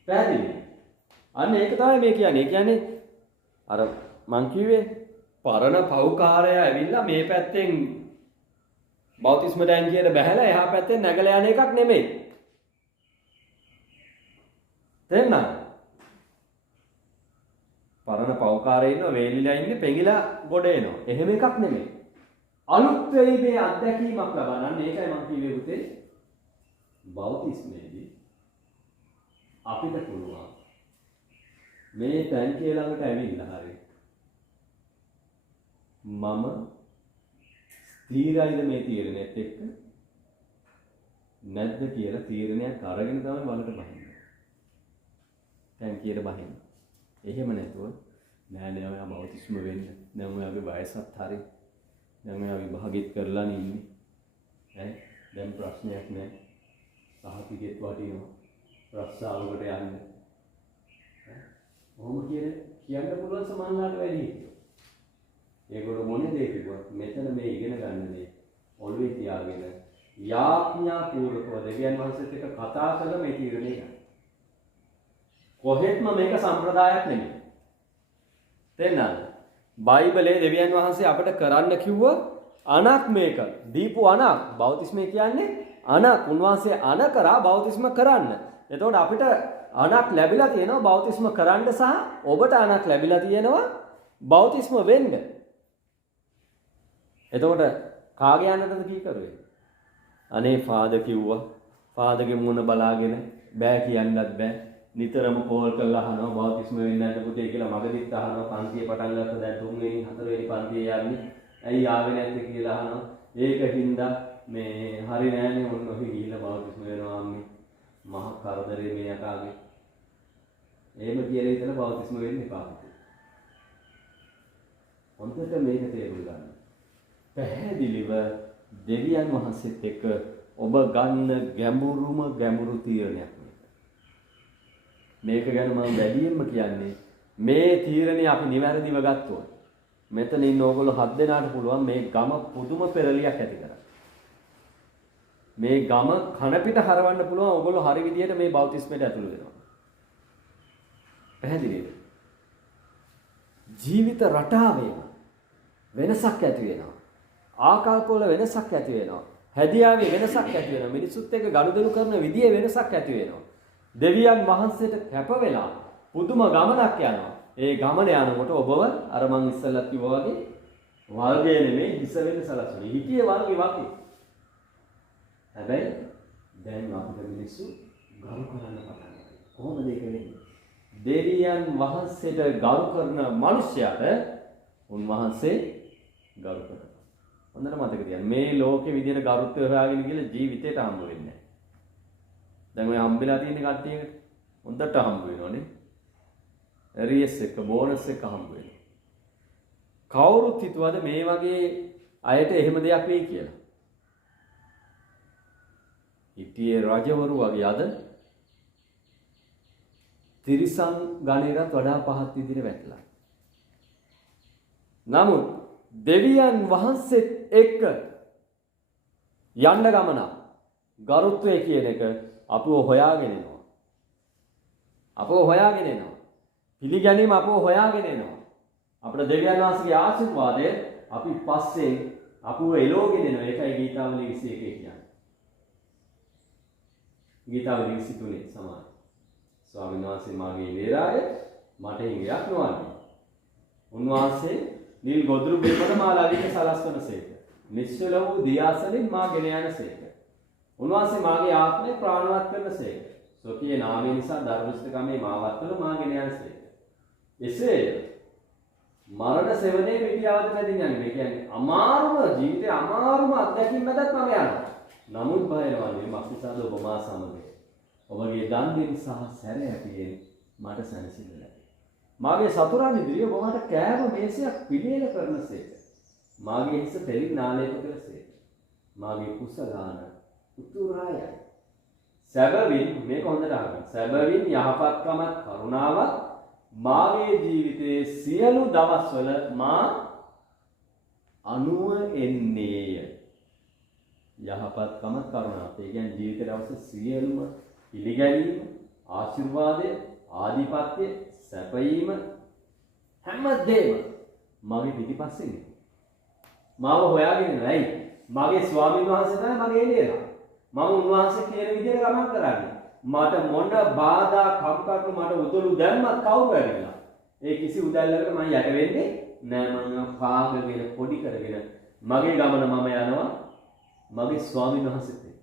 පැහැදිලි? අන්න ඒක තමයි මේ කියන්නේ. ඒ කියන්නේ අර මං කිව්වේ පරණ පව්කාරය ඇවිල්ලා මේ පැත්තෙන් බෞතිස්ම ටැංකියට බැහැලා එහා පැත්තෙන් නැගලා යන එකක් නෙමෙයි. තේරුණාද? පරණ පව්කාරය ඉන්නවා වේලිලා ඉන්නේ පෙඟිලා ගොඩ එනවා. එහෙම එකක් නෙමෙයි. අලුත් වෙයි මේ අත්දැකීමක් ලබන්න. ඒකයි මම කිව්වේ පුතේ. බෞතිස්මේදී අපිට පුළුවන් මේ ටැංකිය ළඟට ඇවිල්ලා හරි මම ස්ථීරයිද මේ තීරණයත් එක්ක නැද්ද කියලා තීරණයක් අරගෙන තමයි වලට බහින්නේ. ටැංකියට බහින්න. එහෙම නැතුව නෑ නෑ ඔයා බෞතිස්ම වෙන්න. දැන් ඔයාගේ වයසත් හරි. දැන් ඔයා විභාගෙත් කරලා ඉන්නේ. ඈ දැන් ප්‍රශ්නයක් නෑ. සහතිකෙත් වටිනවා. රස්සාවකට යන්න. ඔහොම කියන්න පුළුවන් සමානලාට වැඩි. ඒගොල්ලෝ මොනේ දේ කිව්වත් මෙතන මේ ඉගෙන ගන්න දේ ඔළුවේ තියාගෙන යාඥා පූර්වකව දෙවියන් වහන්සේත් එක්ක කතා කරලා මේ තීරණය ගන්න. කොහෙත්ම මේක සම්ප්‍රදායක් නෙමෙයි. තේරුණාද? බයිබලයේ දෙවියන් වහන්සේ අපිට කරන්න කිව්ව අනක් මේක. දීපු අනක්. බෞතිස්මය කියන්නේ අනක්. උන්වහන්සේ අන කරා බෞතිස්ම කරන්න. එතකොට අපිට අනක් ලැබිලා තියෙනවා බෞතිස්ම කරන්න සහ ඔබට අනක් ලැබිලා තියෙනවා බෞතිස්ම වෙන්න. එතකොට කාගේ අනටද කී කරුවේ? අනේ ෆාදර් කිව්වා. ෆාදර්ගේ මුණ බලාගෙන බෑ කියන්නත් බෑ. නිතරම කෝල් කරලා අහනවා බෞතිස්ම වෙන්න නැද්ද පුතේ කියලා මගදිත් අහනවා. පන්තිය පටන් ගත්ත දැන් 3 වෙනි 4 වෙනි පන්තියේ යන්නේ. ඇයි ආවේ නැත්තේ කියලා අහනවා. ඒකින්ද මේ හරි නෑනේ ඔන්න ඔහි ගිහිල්ලා බෞතිස්ම වෙනවා අම්මේ. මහ කරදරේ මේ යකාගේ. එහෙම කියලා හිතලා බෞතිස්ම වෙන්න එපා. හොඳට මේක තේරුම් ගන්න. පැහැදිලිව දෙවියන් වහන්සේත් එක්ක ඔබ ගන්න ගැඹුරු තීරණයක් මේක. මේක ගැන මම වැඩියෙන්ම කියන්නේ මේ තීරණය අපි නිවැරදිව ගත්තොත් මෙතන ඉන්න ඕගොල්ලෝ 7 දෙනාට පුළුවන් මේ ගම පුදුම පෙරලියක් ඇති කරන්න. මේ ගම කන පිට හරවන්න පුළුවන් ඕගොල්ලෝ හරි විදියට මේ බෞතිස්මයට ඇතුළු වෙනවා. පැහැදිලිද? ජීවිත රටාවේ වෙනසක් ඇති වෙනවා. ආකල්පවල වෙනසක් ඇති වෙනවා. හැදියාවේ වෙනසක් ඇති වෙනවා. මිනිසුත් එක්ක ගනුදෙනු කරන විදියේ වෙනසක් ඇති වෙනවා. දෙවියන් වහන්සේට කැප වෙලා පුදුම ගමනක් යනවා. ඒ ගමන යනකොට ඔබව අර මං ඉස්සෙල්ලා කිව්වා වගේ වල්ගේ නෙමෙයි හිස වෙන සලසුනේ. හිතියේ වල්ගේ වගේ. හැබැයි දැන් අපිට මිනිස්සු ගරු කරන්න පටන් ගන්නවා. කොහොමද ඒක වෙන්නේ? දෙවියන් වහන්සේට ගරු කරන මිනිසයාට උන්වහන්සේ ගරු කරනවා. හොඳට මතක තියාගන්න. මේ ලෝකේ විදියට ගරුත්වය හොයාගෙන ගිහලා ජීවිතේට හම්බ වෙන්නේ නැහැ. දැන් ඔය හම්බෙලා තියෙන කට්ටියකට හොඳට හම්බ වෙනවනේ. එරියස් එක බෝනස් එක හම්බ වෙනවා. කවුරුත් හිතුවද මේ වගේ අයට එහෙම දෙයක් වෙයි කියලා? හිටියේ රජවරු වගේ අද තිරිසන් ගණයටත් වඩා පහත් විදිහට වැටලා. නමුත් දෙවියන් වහන්සේ එක්ක යන්න ගමන ගරුත්වය කියන එක අපව හොයාගෙන එනවා. අපව හොයාගෙන එනවා. පිළිගැනීම අපව හොයාගෙන එනවා. අපේ දෙවියන් වහන්සේගේ ආශිර්වාදය අපි පස්සේ අපව එලෝගෙන එනවා. ඒකයි ගීතාවලිය 21 කියන්නේ. ගීතාවලිය 23 සමාන. ස්වාමීන් වහන්සේ මාගේ වේරාය මට හිඟයක් නොවන්නේ. උන්වහන්සේ නිල් ගොදුරු බෙල්ලට මා ළඟට සලස්වනසේක. නිශ්චල වූ දියාසලින් මා ගෙන යනසේක. උන්වහන්සේ මාගේ ආත්මය ප්‍රාණවත් කරනසේක. සොකී නාමය නිසා ධර්මස්ථකමේ මාවත් වල මා ගෙන යනසේක. එසේ මරණ සෙවණේ පිටියවත් නැදින් යන්නේ. මේ කියන්නේ අමාරුම ජීවිතේ අමාරුම අත්දැකීම් මැදත් මම යනවා. නමුත් බය නොවන්නේ මක්නිසාද ඔබ මා සමග. ඔබගේ දන් දෙන සහ සැර ඇතියෙන් මට සැනසෙන්න ලැබේ. මාගේ සතුරන් ඉදිරියේ ඔබ මට කෑම මේසයක් පිළියෙල කරනසේක. මාගේ හිස තෙලින් නාලේප කළසේක. මාගේ කුසලාන උතුරායයි. සැබවින් මේක හොඳට අහගන්න. සැබවින් යහපත්කමත් කරුණාවත් මාගේ ජීවිතයේ සියලු දවස්වල මා අනුව එන්නේය. යහපත්කමත් කරුණාවත්. ඒ කියන්නේ ජීවිතේ දවස් සියලුම පිළිගැනීම, ආශිර්වාදය, ආධිපත්‍ය, සැපයීම හැමදේම මගේ පිටිපස්සෙන් මාව හොයාගෙන ඉන්නේ. ඇයි? මගේ ස්වාමීන් වහන්සේ තමයි මගේ එළියලා. මම උන්වහන්සේ කියන විදිහට ගමන් කරන්නේ. මට මොන බාධා කම්කටොළු මට උදළු දැම්මත් කවුරු ඇවිල්ලා. ඒ කිසි උදැල්ලකට මම යට වෙන්නේ නෑ. මම පාගගෙන පොඩි කරගෙන මගේ ගමන මම යනවා මගේ ස්වාමීන් වහන්සේත් එක්ක.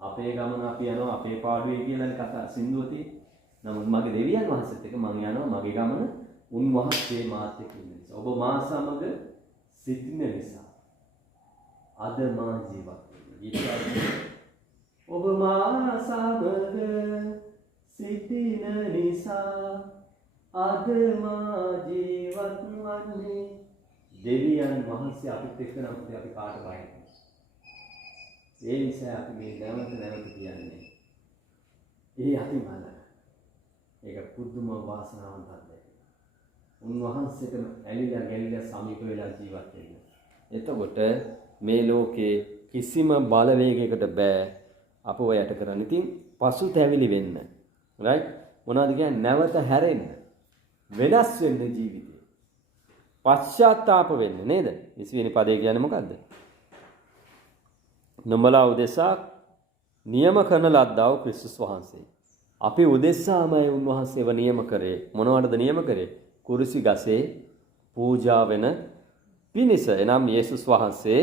අපේ ගමන අපි යනවා අපේ පාඩුවේ කියලා කතා සින්දුව තියෙන්නේ. නමුත් මගේ දෙවියන් වහන්සේත් එක්ක මම යනවා මගේ ගමන උන්වහන්සේ මාත් එක්ක ඉන්න නිසා. ඔබ මා සමග සිටින නිසා අද මා ජීවත් වෙනවා. ඔබ මා සමග සිටින නිසා අද මා ජීවත් වන්නේ. දෙවියන් වහන්සේ අපිත් එක්ක නම් අපි කාට බයයි. ඒ නිසා අපි මේ නැවත කියන්නේ. ඒ අතිමල. ඒක පුදුම වාසනාවන්ත දෙයක්. උන්වහන්සේටම ඇලිලා ගැලිලා සමීප වෙලා ජීවත් වෙන්න. එතකොට මේ ලෝකේ කිසිම බලවේගයකට බෑ අපව යට කරන්න. ඉතින් පසුතැවිලි වෙන්න. රයිට්? මොනවද කියන්නේ? නැවත හැරෙන්න. වෙනස් වෙන්න ජීවිතේ. පශ්චාත්තාප වෙන්න නේද? 20 වෙනි පදේ කියන්නේ මොකද්ද? නුඹලා උදෙසා නියම කරන ලද්දා වූ ක්‍රිස්තුස් වහන්සේ. අපි උදෙසාමයි උන්වහන්සේව නියම කරේ. මොනවටද නියම කරේ? කුරුසි ගසේ පූජා වෙන පිණිස. එනම් යේසුස් වහන්සේ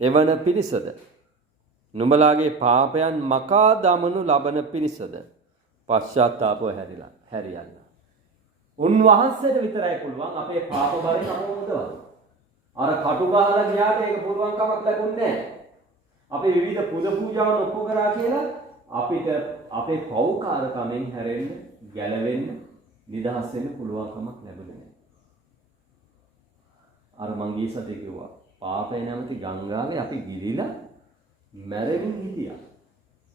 එවන පිණිසද. නුඹලාගේ පාපයන් මකා දමනු ලබන පිණිසද. පශ්චාත්තාපව හැරියන්න. උන්වහන්සේට විතරයි පුළුවන් අපේ පාප බරෙන් අපව මුදවන්න. අර කටු ගහලා ගියාට ඒක පුළුවන් කමක් ලැබුණේ නැහැ. අපේ විවිධ පුද පූජාවන් ඔප්පු කරා කියලා අපිට අපේ පෞකාරකමෙන් හැරෙන්න, ගැලවෙන්න, නිදහස් වෙන්න පුළුවන් කමක් ලැබුණේ නැහැ. අර මං ගිය සතියේ කිව්වා පාපය නැමැති ගංගාවේ අපි ගිලිලා මැරෙමින් හිටියා.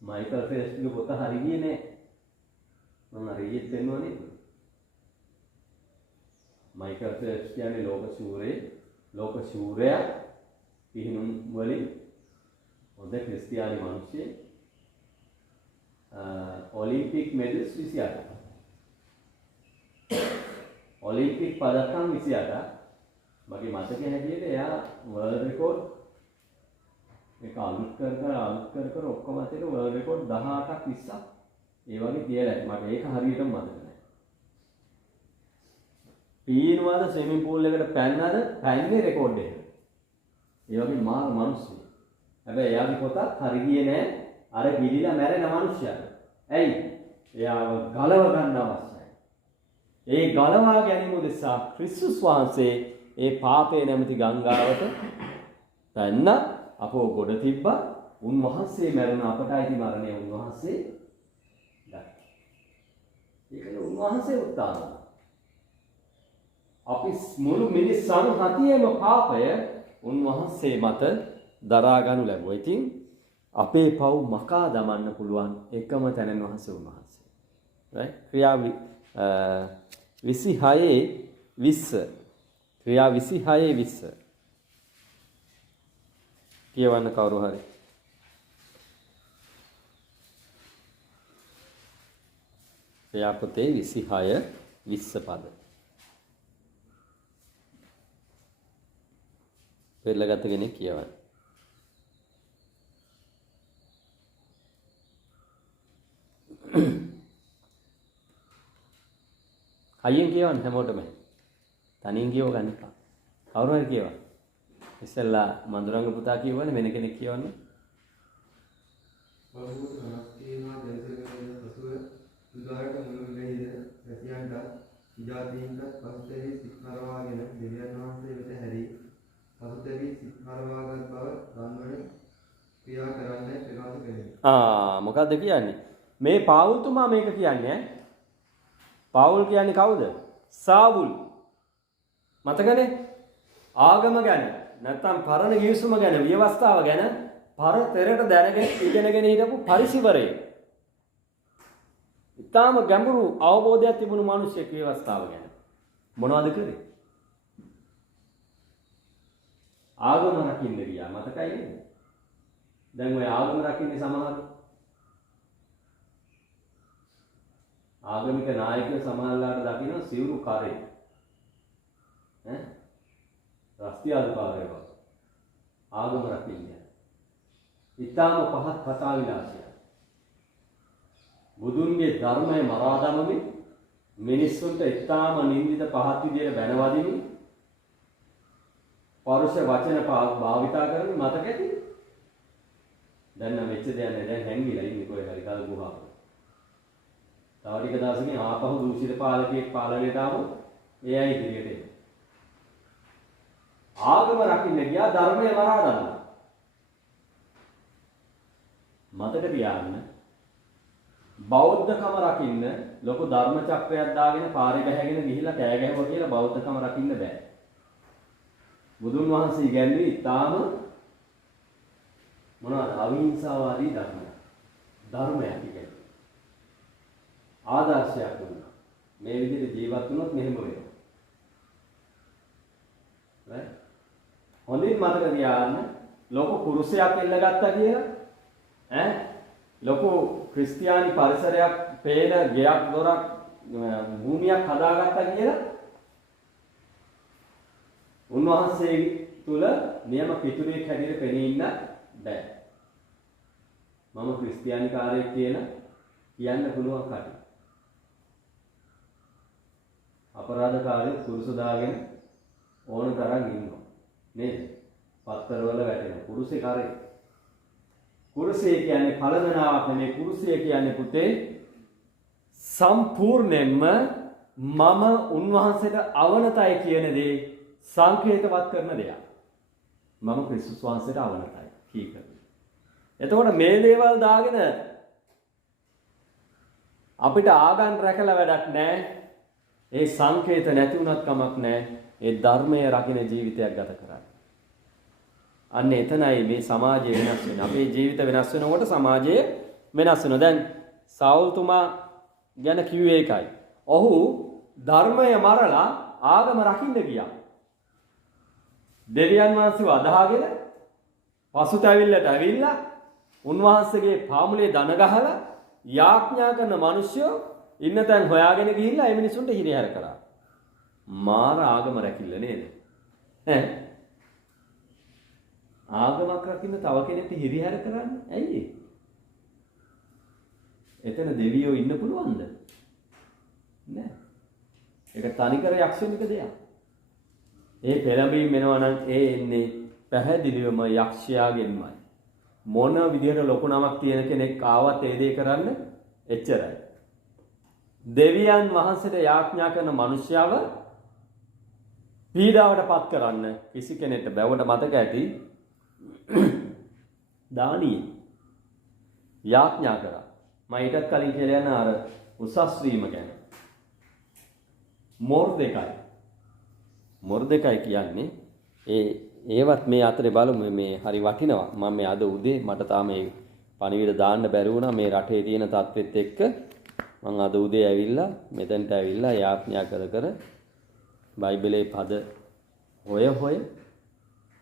මයිකල් ෆෙල්ප්ස්ගේ පොත හරි ගියේ නෑ. මම හරියට පෙන්නුවා නේද? මයිකල් ෆෙල්ප්ස් කියන්නේ ලෝක ශූරයා පිහිනුම් වලින් හොඳ ක්‍රිස්තියානි මිනිහෙක්. Olympic medals 28. ඔලිම්පික් පදකම් 28. මගේ මතකයේ හැටියට එයා වර්ල්ඩ් රෙකෝඩ් මේක අලුත් කර ඔක්කොම අතර වර්ල්ඩ් රෙකෝඩ් 18ක් 20ක් ඒ වගේ තියලා ඇති. මට ඒක හරියටම මතක නැහැ. පීනවද ස්විමින් pool එකට පැන්නද පැන්නේ රෙකෝඩ් එක. ඒ වගේ මාර මිනිස්සු. හැබැයි එයාගේ පොතත් හරි ගියේ නැහැ. අර ගිලිලා මැරෙන මිනිස්සයා. ඇයි? එයාව ගලව ගන්න අවශ්‍යයි. ඒ ගලවා ගැනීම උදෙසා ක්‍රිස්තුස් වහන්සේ ඒ පාපේ නැමැති ගංගාවට පැන්න අපව ගොඩ තිබ්බා. උන්වහන්සේ මැරුණ අපට අයිති මරණය උන්වහන්සේ දැක්කා. ඒකනේ උන්වහන්සේ උත්තාන. අපි මුළු මිනිස් සංහතියේම පාපය උන්වහන්සේ මත දරා ගනු ලැබුවා. ඉතින් අපේ පව් මකා දමන්න පුළුවන් එකම තැනන් වහන්සේ උන්වහන්සේ. right? ක්‍රියා 26:20. ක්‍රියා 26:20. කියවන්න කවුරු හරි. ව්‍යාපෘතේ 26 20 පද. පෙරලගත කෙනෙක් කියවන්න. අයියෙන් කියවන්න හැමෝටම. තනියෙන් කියව ගන්න එපා. කවුරු හරි කියවන්න. ඉස්සෙල්ලා මඳුරංග පුතා කියවන්නේ වෙන කෙනෙක් කියවන්නේ. බහුත රාස්ත්‍රීයනා ජනසේවකයන් පසුව උදාහරණ මුළු විලහිද රැසියන්ට විජාතීන්ට පසුතැවී සිත් නරවාගෙන දෙවියන් වහන්සේ වෙත හැරී පසුතැවී සිත් නරවාගත් බව ගන්වන ක්‍රියා කරන්න ප්‍රකාශ කෙරේ. මොකද්ද කියන්නේ? මේ පාවුල්තුමා මේක කියන්නේ ඈ. පාවුල් කියන්නේ කවුද? සාවුල්. මතකනේ? ආගම ගැන නැත්තම් පරණ ගිවිසුම ගැන ව්‍යවස්ථාව ගැන පරතරට දැනගෙන ඉගෙනගෙන හිටපු පරිසිවරයෙක්. ඊටාම ගැඹුරු අවබෝධයක් තිබුණු මිනිස්සෙක් ව්‍යවස්ථාව ගැන. මොනවද කරේ? ආගම රකින්න ගියා. මතකයි නේද? දැන් ඔය ආගම රකින්නේ සමහර ආගමික නායකයෝ සමහරලාට දකින්න සිවුරු කරේ. ඈ? රස්තියාදුකාරයෝ. ආගම රකින්නේ. ඊටාම පහත් කතා විලාසය. බුදුන්ගේ ධර්මය මරා දමමින් මිනිස්සුන්ට ඊටාම නින්දිත පහත් විදියට බැනවදිමින් පරුෂ වචන භාවිතා කරමින් මතකයි. දැන් නම් වෙච්ච දෙයක් නෑ. දැන් හැංගිලා ඉන්නේ කොහේ හරි කල් ගුහාවක. තව ටික දවසකින් ආපහු දූෂිත පාලකයෙක් පාලනයට ආවොත් එයයි ඉදිරියට එන්නේ. ආගම රකින්න ගියා ධර්මය මරා දමනවා. මතක තියාගන්න බෞද්ධකම රකින්න ලොකු ධර්ම චක්‍රයක් දාගෙන පාරේ ගහගෙන ගිහිල්ලා කෑ ගැහුවා කියලා බෞද්ධකම රකින්න බෑ. බුදුන් වහන්සේ ඉගැන්වුවේ ඊටාම මොනවාද? අවිහිංසාවාදී ධර්මය. ධර්මයක් ඉගැන්වුවා. ආදර්ශයක් දුන්නා. මේ විදිහට ජීවත් වුණොත් මෙහෙම වෙනවා. right? හොඳින් මතක තියාගන්න ලොකු කුරුසයක් එල්ලගත්තා කියලා ඈ ලොකු ක්‍රිස්තියානි පරිසරයක් පේන ගෙයක් දොරක් භූමියක් හදාගත්තා කියලා උන්වහන්සේ තුල නියම පිටුරේක් හැටියට පෙනී ඉන්න බෑ. මම ක්‍රිස්තියානි කාර්යයක් කියලා කියන්න පුළුවන් කටි. අපරාධකාරයෝ කුරුස දාගෙන ඕන තරම් ඉන්නවා. නේද? පත්තරවල වැටෙන කුරුසේ කාර්යය. කුරුසේ කියන්නේ පළඳනාවක් නෙමෙයි. කුරුසේ කියන්නේ පුතේ සම්පූර්ණයෙන්ම මම උන්වහන්සේට අවනතයි කියන දේ සංකේතවත් කරන දෙයක්. මම ක්‍රිස්තුස් වහන්සේට අවනතයි කීකර. එතකොට මේ දේවල් දාගෙන අපිට ආගම් රැකලා වැඩක් නැහැ. ඒ සංකේත නැති වුණත් කමක් නැහැ. ඒ ධර්මයේ රකින්න ජීවිතයක් ගත කරන්න. අන්න එතනයි මේ සමාජය වෙනස් වෙන්නේ. අපේ ජීවිත වෙනස් වෙනකොට සමාජය වෙනස් වෙනවා. දැන් සාවුල්තුමා ගැන කිව්වේ ඒකයි. ඔහු ධර්මය මරලා ආගම රකින්න ගියා. දෙවියන් වහන්සේව අදහාගෙන පසුතැවිල්ලට ඇවිල්ලා උන්වහන්සේගේ පාමුලේ දන ගහලා යාඥා කරන මිනිස්සු ඉන්න තැන් හොයාගෙන ගිහිල්ලා ඒ මිනිසුන්ට හිරිහැර කරා. මාර ආගම රැකිල්ල නේද? ඈ ආගමක් රකින්න තව කෙනෙක්ට හිරිහැර කරන්නේ ඇයි? එතන දෙවියෝ ඉන්න පුළුවන්ද? නෑ. ඒක තනිකර යක්ෂණික දෙයක්. ඒ පෙළඹීම් වෙනවා නම් ඒ එන්නේ පැහැදිලිවම යක්ෂයාගෙන්මයි. මොන විදිහට ලොකු නමක් තියෙන කෙනෙක් ආවත් ඒ දේ කරන්න එච්චරයි. දෙවියන් වහන්සේට යාඥා කරන මනුෂ්‍යව පීඩාවට පත් කරන්න කිසි කෙනෙක්ට බැවට මතක ඇති දානියෙ යාඥා කරා. මම ඊටත් කලින් කියලා යන අර උසස් වීම ගැන. මොර්දෙකයි කියන්නේ ඒවත් මේ අතරේ බලමු මේ හරි වටිනවා. මම මේ අද උදේ මට තාම මේ පණිවිඩ දාන්න බැරි වුණා මේ රටේ තියෙන තත්ත්වෙත් එක්ක. මම අද උදේ ඇවිල්ලා මෙතනට ඇවිල්ලා යාඥා කර බයිබලයේ පද හොය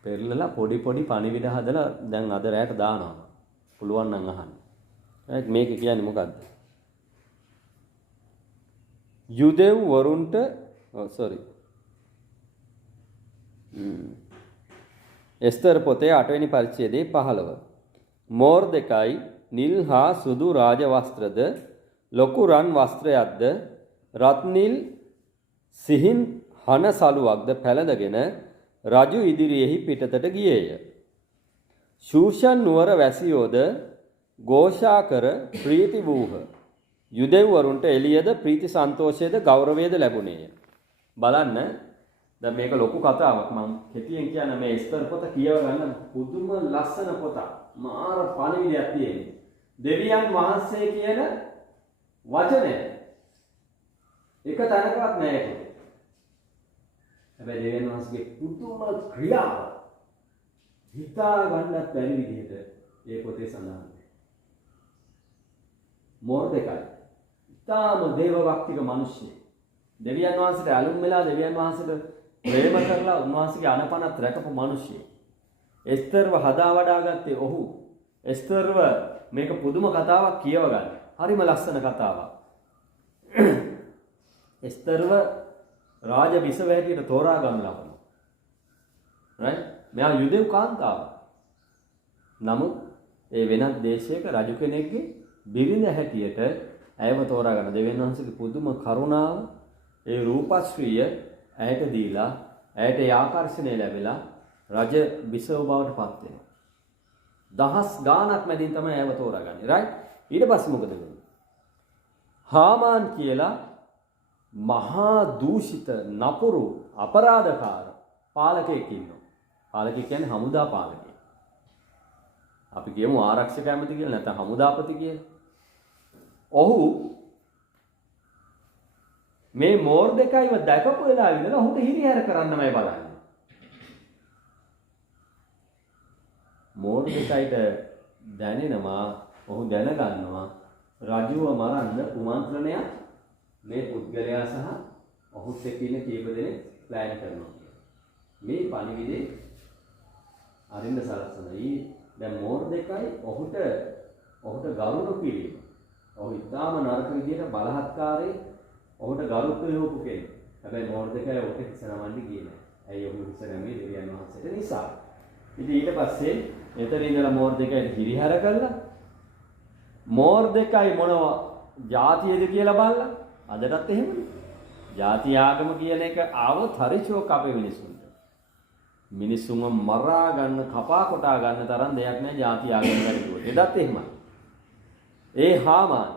පෙරලලා පොඩි පොඩි පණිවිඩ හදලා දැන් අද රැට දානවා. පුළුවන් නම් අහන්න. right මේක කියන්නේ මොකද්ද? යුදෙව් වරුන්ට එස්තර පොතේ 8 වෙනි පරිච්ඡේදයේ 15. මෝර්දෙකයි නිල් හා සුදු රාජ වස්ත්‍රද ලොකු රන් වස්ත්‍රයක්ද රත්නිල් සිහින් හන සලුවක්ද පැළඳගෙන රජු ඉදිරියෙහි පිටතට ගියේය. ශූෂන් නුවර වැසියෝද ഘോഷා කර ප්‍රීති වූහ. යුදෙව්වරුන්ට එළියද ප්‍රීති සන්තෝෂයේද ගෞරවයේද ලැබුණේය. බලන්න දැන් මේක ලොකු කතාවක්. මම කෙටියෙන් කියන මේ එස්තර පොත කියව ගන්න පුදුම ලස්සන පොතක්. මාර පණිවිඩයක් තියෙනවා. දෙවියන් වහන්සේ කියන වචනය එක තැනකවත් නැහැ ඒක. හැබැයි දෙවියන් වහන්සේගේ පුදුම ක්‍රියාව හිතා ගන්නත් බැරි විදිහට ඒ පොතේ සඳහන් වෙනවා. මෝර්දෙකයි ඊටාම දේවභක්තික මිනිස්සෙක්. දෙවියන් වහන්සේට ඇලුම් වෙලා දෙවියන් වහන්සේට ප්‍රේම කරලා උන්වහන්සේගේ අනපනත් රැකපු මිනිස්සෙක්. එස්තරව හදා වඩා ගත්තේ ඔහු. එස්තරව මේක පුදුම කතාවක් කියව ගන්න. හරිම ලස්සන කතාවක්. එස්තරව රාජ බිසව හැටියට තෝරා ගන්න ලබනවා. right? මෙයා යුදෙව් කාන්තාවක්. නමුත් ඒ වෙනත් දේශයක රජු කෙනෙක්ගේ බිරිඳ හැටියට ඇයව තෝරා ගන්න. දෙවියන් වහන්සේගේ පුදුම කරුණාව ඒ රූපශ්‍රීය ඇයට දීලා ඇයට ඒ ආකර්ෂණය ලැබිලා රජ බිසව බවට පත් වෙනවා. දහස් ගාණක් මැදින් තමයි ඇයව තෝරාගන්නේ. right? ඊට පස්සේ මොකද වෙන්නේ? හාමාන් කියලා මහා දූෂිත නපුරු අපරාධකාර පාලකයෙක් ඉන්නවා. පාලකයෙක් කියන්නේ හමුදා පාලකයෙක්. අපි කියමු ආරක්ෂක ඇමති කියලා නැත්නම් හමුදාපති කියලා. ඔහු මේ මෝර්දෙකයිව දැකපු වෙලාවෙ ඉඳලා ඔහුට හිරිහැර කරන්නමයි බලන්නේ. මෝර්දෙකයිට දැනෙනවා, ඔහු දැනගන්නවා රජුව මරන්න කුමන්ත්‍රණයක් මේ පුද්ගලයා සහ ඔහුත් එක්ක ඉන්න කීප දෙනෙක් ප්ලෑන් කරනවා කියලා. මේ පණිවිඩේ අරින්න සලසනයි. දැන් මෝර්දෙකයි ඔහුට ගරුණු කිරීම. ඔහු ඉතාම නරක විදියට බලහත්කාරී ඔහුට ගරුත්ව යොමු කෙනෙක්. හැබැයි මෝර්දෙකයි ඔහුට හිසනවන්නේ ගියේ නැහැ. ඇයි ඔහු හිසනන්නේ දෙවියන් වහන්සේට නිසා. ඉතින් ඊට පස්සේ එතන ඉඳලා මෝර්දෙකයි හිරිහැර කළා. මෝර්දෙකයි මොනවා ජාතියද කියලා බලලා අදටත් එහෙමනේ. ජාති ආගම කියන එක ආවොත් හරි ෂෝක් අපේ මිනිස්සුන්ට. මිනිස්සුන්ව මරා ගන්න, කපා කොටා ගන්න තරම් දෙයක් නැහැ ජාති ආගම ගැන. එදත් එහෙමයි. ඒ හාමාන්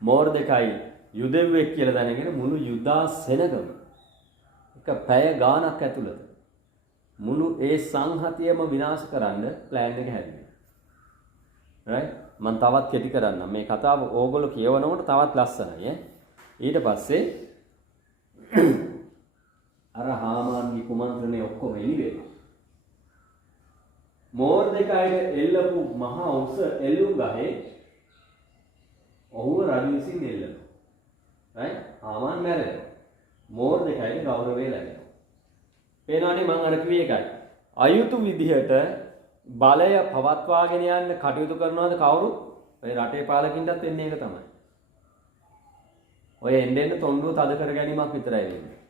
මෝර්දෙකයි යුදෙව්වෙක් කියලා දැනගෙන මුළු යුදා සෙනගම එක පැය ගාණක් ඇතුළත මුළු ඒ සංහතියම විනාශ කරන්න ප්ලෑන් එක හැදුවා. right? මම තවත් කෙටි කරන්නම්. මේ කතාව ඕගොල්ලෝ කියවනකොට තවත් ලස්සනයි. ඊට පස්සේ අර හාමාන්ගේ කුමන්ත්‍රණය ඔක්කොම එළි වෙනවා. මෝර්දෙකයිට එල්ලපු මහා උස එල්ලුම් ගහේ ඔහුව රජු විසින් එල්ලනවා. right? හාමාන් මැරෙනවා. මෝර්දෙකයිට ගෞරවය ලැබෙනවා. පේනවනේ මම අර කිව්වේ එකයි. අයුතු විදිහට බලය පවත්වාගෙන යන්න කටයුතු කරනවාද කවුරුත්? ඔය රටේ පාලකින්ටත් වෙන්නේ ඒක තමයි. ඔය එන්න තොණ්ඩුව තද කර ගැනීමක් විතරයි වෙන්නේ.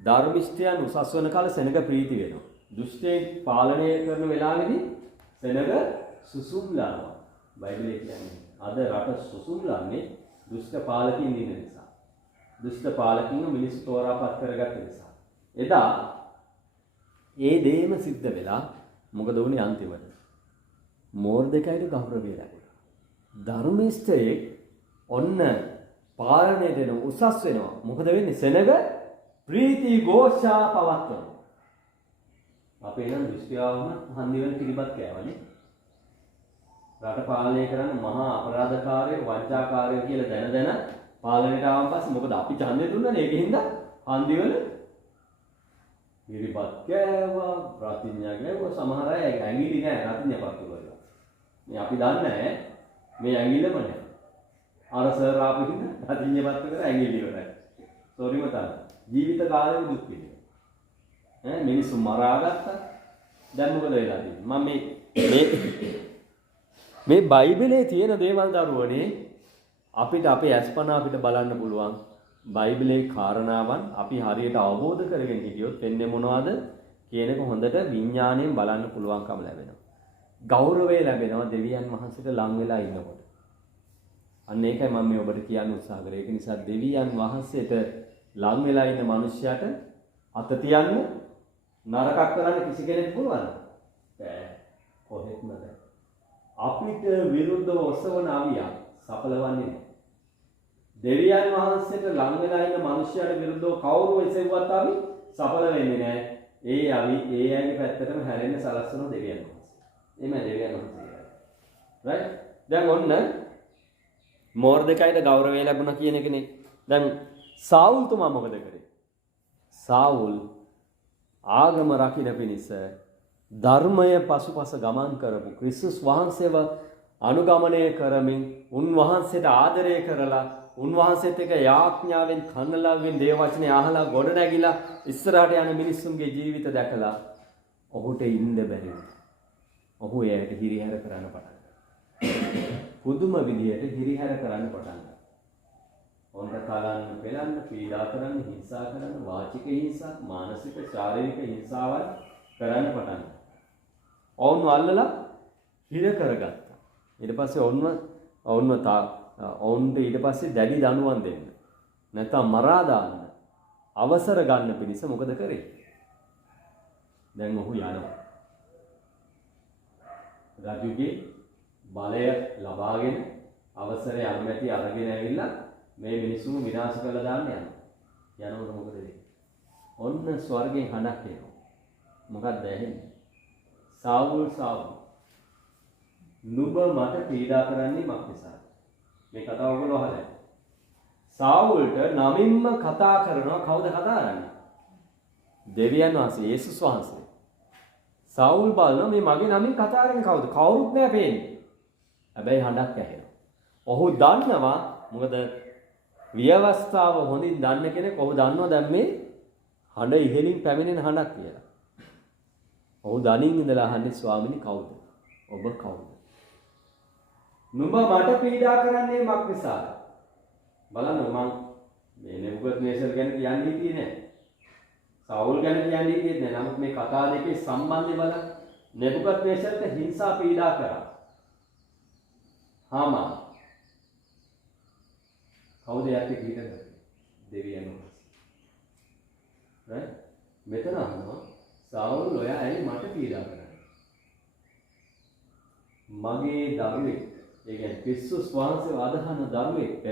ධර්මිෂ්ඨයන් උසස් වන කල සෙනග ප්‍රීති වෙනවා. දුෂ්ටයන් පාලනය කරන වෙලාවේදී සෙනග සුසුම් ලනවා. බයිබලයේ කියන්නේ අද රට සුසුම් ලන්නේ දුෂ්ට පාලකින් ඉන්න නිසා. දුෂ්ට පාලකින්ව මිනිස්සු තෝරාපත් කරගත්ත නිසා. එදා ඒ දේම සිද්ධ වෙලා මොකද වුනේ අන්තිමට? මෝර්දෙකයිට ගෞරවය ලැබුණා. ධර්මිෂ්ඨයෙක් ඔන්න පාලනයට එන උසස් වෙනවා. මොකද වෙන්නේ? සෙනග ප්‍රීති ഘോഷා පවත්වනවා. අපේ නම් දෘෂ්ටියාවම හන්දිවල පිළිපත් කෑවනේ. රට පාලනය කරන්න මහා අපරාධකාරයෝ වංචාකාරයෝ කියලා දැන පාලනයට ආවන් පස්සේ මොකද අපි ඡන්දය දුන්නානේ. ඒකින්ද හන්දිවල පිළිපත් කෑවා, ප්‍රතිඥා කළා. සමහර අය ඇඟිලි නෑ ප්‍රතිඥා පත්තු කරලා. මේ අපි දන්නේ නැහැ මේ ඇඟිල්ලම නෑ. අර සර් ආපින්න ප්‍රතිඥා පත්තු කරලා ඇඟිලි ඉවරයි. සෝරි මතක්. ජීවිත කාලෙම දුක් විඳිනවා. මිනිස්සු මරාගත්තා. දැන් මොකද වෙලා තියෙන්නේ? මම මේ බයිබලයේ තියෙන දේවල් දරුවනේ අපිට අපේ අස්පනා අපිට බලන්න පුළුවන්. බයිබලයේ කාරණාවන් අපි හරියට අවබෝධ කරගෙන හිටියොත් වෙන්නේ මොනවද කියන එක හොඳට විඥාණයෙන් බලන්න පුළුවන්කම ලැබෙනවා. ගෞරවය ලැබෙනවා දෙවියන් වහන්සේට ලං වෙලා ඉන්නකොට. අන්න ඒකයි මම මේ ඔබට කියන්න උත්සාහ කරේ. ඒක නිසා දෙවියන් වහන්සේට ලං වෙලා ඉන්න මිනිසයාට අත තියන්න නරකක් කරන්න කිසි කෙනෙක් පුළුවන්ද? බෑ. කොහෙත්ම බෑ. අපිට විරුද්ධව ඔසවන අවියා සඵලවන්නේ නැහැ. දෙවියන් වහන්සේට ලං වෙලා ඉන්න මිනිසයාට විරුද්ධව කවුරු එසෙව්වත් අපි සඵල වෙන්නේ නැහැ. ඒ අවිය ඒ අයගේ පැත්තටම හැරෙන්න සලස්වන දෙවියන් වහන්සේ. එමේ දෙවියන් වහන්සේ. right? දැන් ඔන්න මෝර්දෙකයිට ගෞරවය ලැබුණා කියන එකනේ. දැන් සාවුල් තුමා මොකද කරේ? සාවුල් ආගම රකින්න පිණිස ධර්මය පසුපස ගමන් කරපු ක්‍රිස්තුස් වහන්සේව අනුගමනය කරමින් උන්වහන්සේට ආදරය කරලා උන්වහන්සේත් එක්ක යාඥාවෙන් කන්නලාවෙන් දේව වචනේ අහලා ගොඩ නැගිලා ඉස්සරහට යන මිනිස්සුන්ගේ ජීවිත දැකලා ඔහුට ඉන්න බැරි වුණා. ඔහු එයාට හිරිහැර කරන්න පටන් ගත්තා. පුදුම විදියට හිරිහැර කරන්න පටන් ගත්තා. ඔන්න කලන්න, පෙලන්න, පීඩා කරන්න, හිංසා කරන්න, වාචික හිංසා, මානසික, ශාරීරික හිංසාවල් කරන්න පටන් ගත්තා. ඔවුන්ව අල්ලලා හිර කරගත්තා. ඊට පස්සේ ඔවුන්ට ඊට පස්සේ දැඩි දඬුවම් දෙන්න. නැත්නම් මරා දාන්න අවසර ගන්න පිණිස මොකද කරේ? දැන් ඔහු යනවා. රජුගේ බලය ලබාගෙන අවසරය අනුමැතිය අරගෙන ඇවිල්ලා මේ මිනිස්සුන් විනාශ කළා දාන්න යනවා. යනකොට මොකද වෙන්නේ? ඔන්න ස්වර්ගයෙන් හඬක් එනවා. මොකක්ද ඇහෙන්නේ? සාවුල් සාවුල් නුඹ මට පීඩා කරන්නේ මක් නිසාද? මේ කතාව ඔයගොල්ලෝ අහලා. සාවුල්ට නමින්ම කතා කරනවා. කවුද කතා කරන්නේ? දෙවියන් වහන්සේ, යේසුස් වහන්සේ. සාවුල් බලනවා මේ මගේ නමින් කතා කරන්නේ කවුද? කවුරුත් නෑ පේන්නේ. හැබැයි හඬක් ඇහෙනවා. ඔහු දන්නවා මොකද විවස්ථාව හොඳින් දන්න කෙනෙක් ඔහු දන්නවා දැන් මේ හඬ ඉහළින් පැමිණෙන හඬක් කියලා. ඔහු දනින් ඉඳලා අහන්නේ ස්වාමිනී කවුද? ඔබ කවුද? නුඹ මට පීඩා කරන්නේ මක් නිසාද? බලන්න මම මේ නෙබුකද්නේසර් ගැන කියන්නේ හිටියේ නෑ. සාවුල් ගැන කියන්නේ හිටියේ නෑ. නමුත් මේ කතා දෙකේ සම්බන්ධය බලන්න. නෙබුකද්නේසර්ට හිංසා පීඩා කරා. හාමා කවුද යාත් එක්ක හිටගත්තේ? දෙවියන් වහන්සේ. right? මෙතන අහනවා සාවුල් ඔයා ඇයි මට පීඩා කරන්නේ? මගේ දරුවෙක්, ඒ කියන්නේ ක්‍රිස්තුස් වහන්සේව අදහන දරුවෙක්ට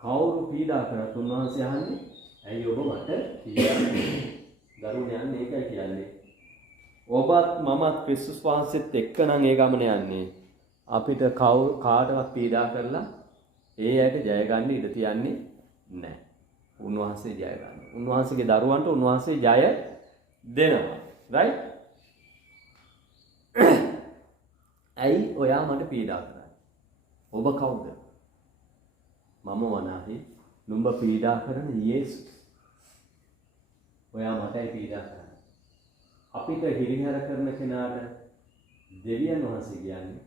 කවුරු පීඩා කරත් උන්වහන්සේ අහන්නේ ඇයි ඔබ මට පීඩා කරන්නේ? දරුවෝ යන්නේ ඒකයි කියන්නේ. ඔබත් මමත් ක්‍රිස්තුස් වහන්සේත් එක්ක නම් ඒ ගමන යන්නේ. අපිට කාටවත් පීඩා කරලා ඒ ඇයට ජය ගන්න ඉඩ තියන්නේ නැහැ. උන්වහන්සේ ජය ගන්නවා. උන්වහන්සේගේ දරුවන්ට උන්වහන්සේ ජය දෙනවා. right? ඇයි ඔයා මට පීඩා කරන්නේ? ඔබ කවුද? මම වනාහි නුඹ පීඩා කරන යේසුස්. ඔයා මටයි පීඩා කරන්නේ. අපිට හිරිහැර කරන කෙනාට දෙවියන් වහන්සේ කියන්නේ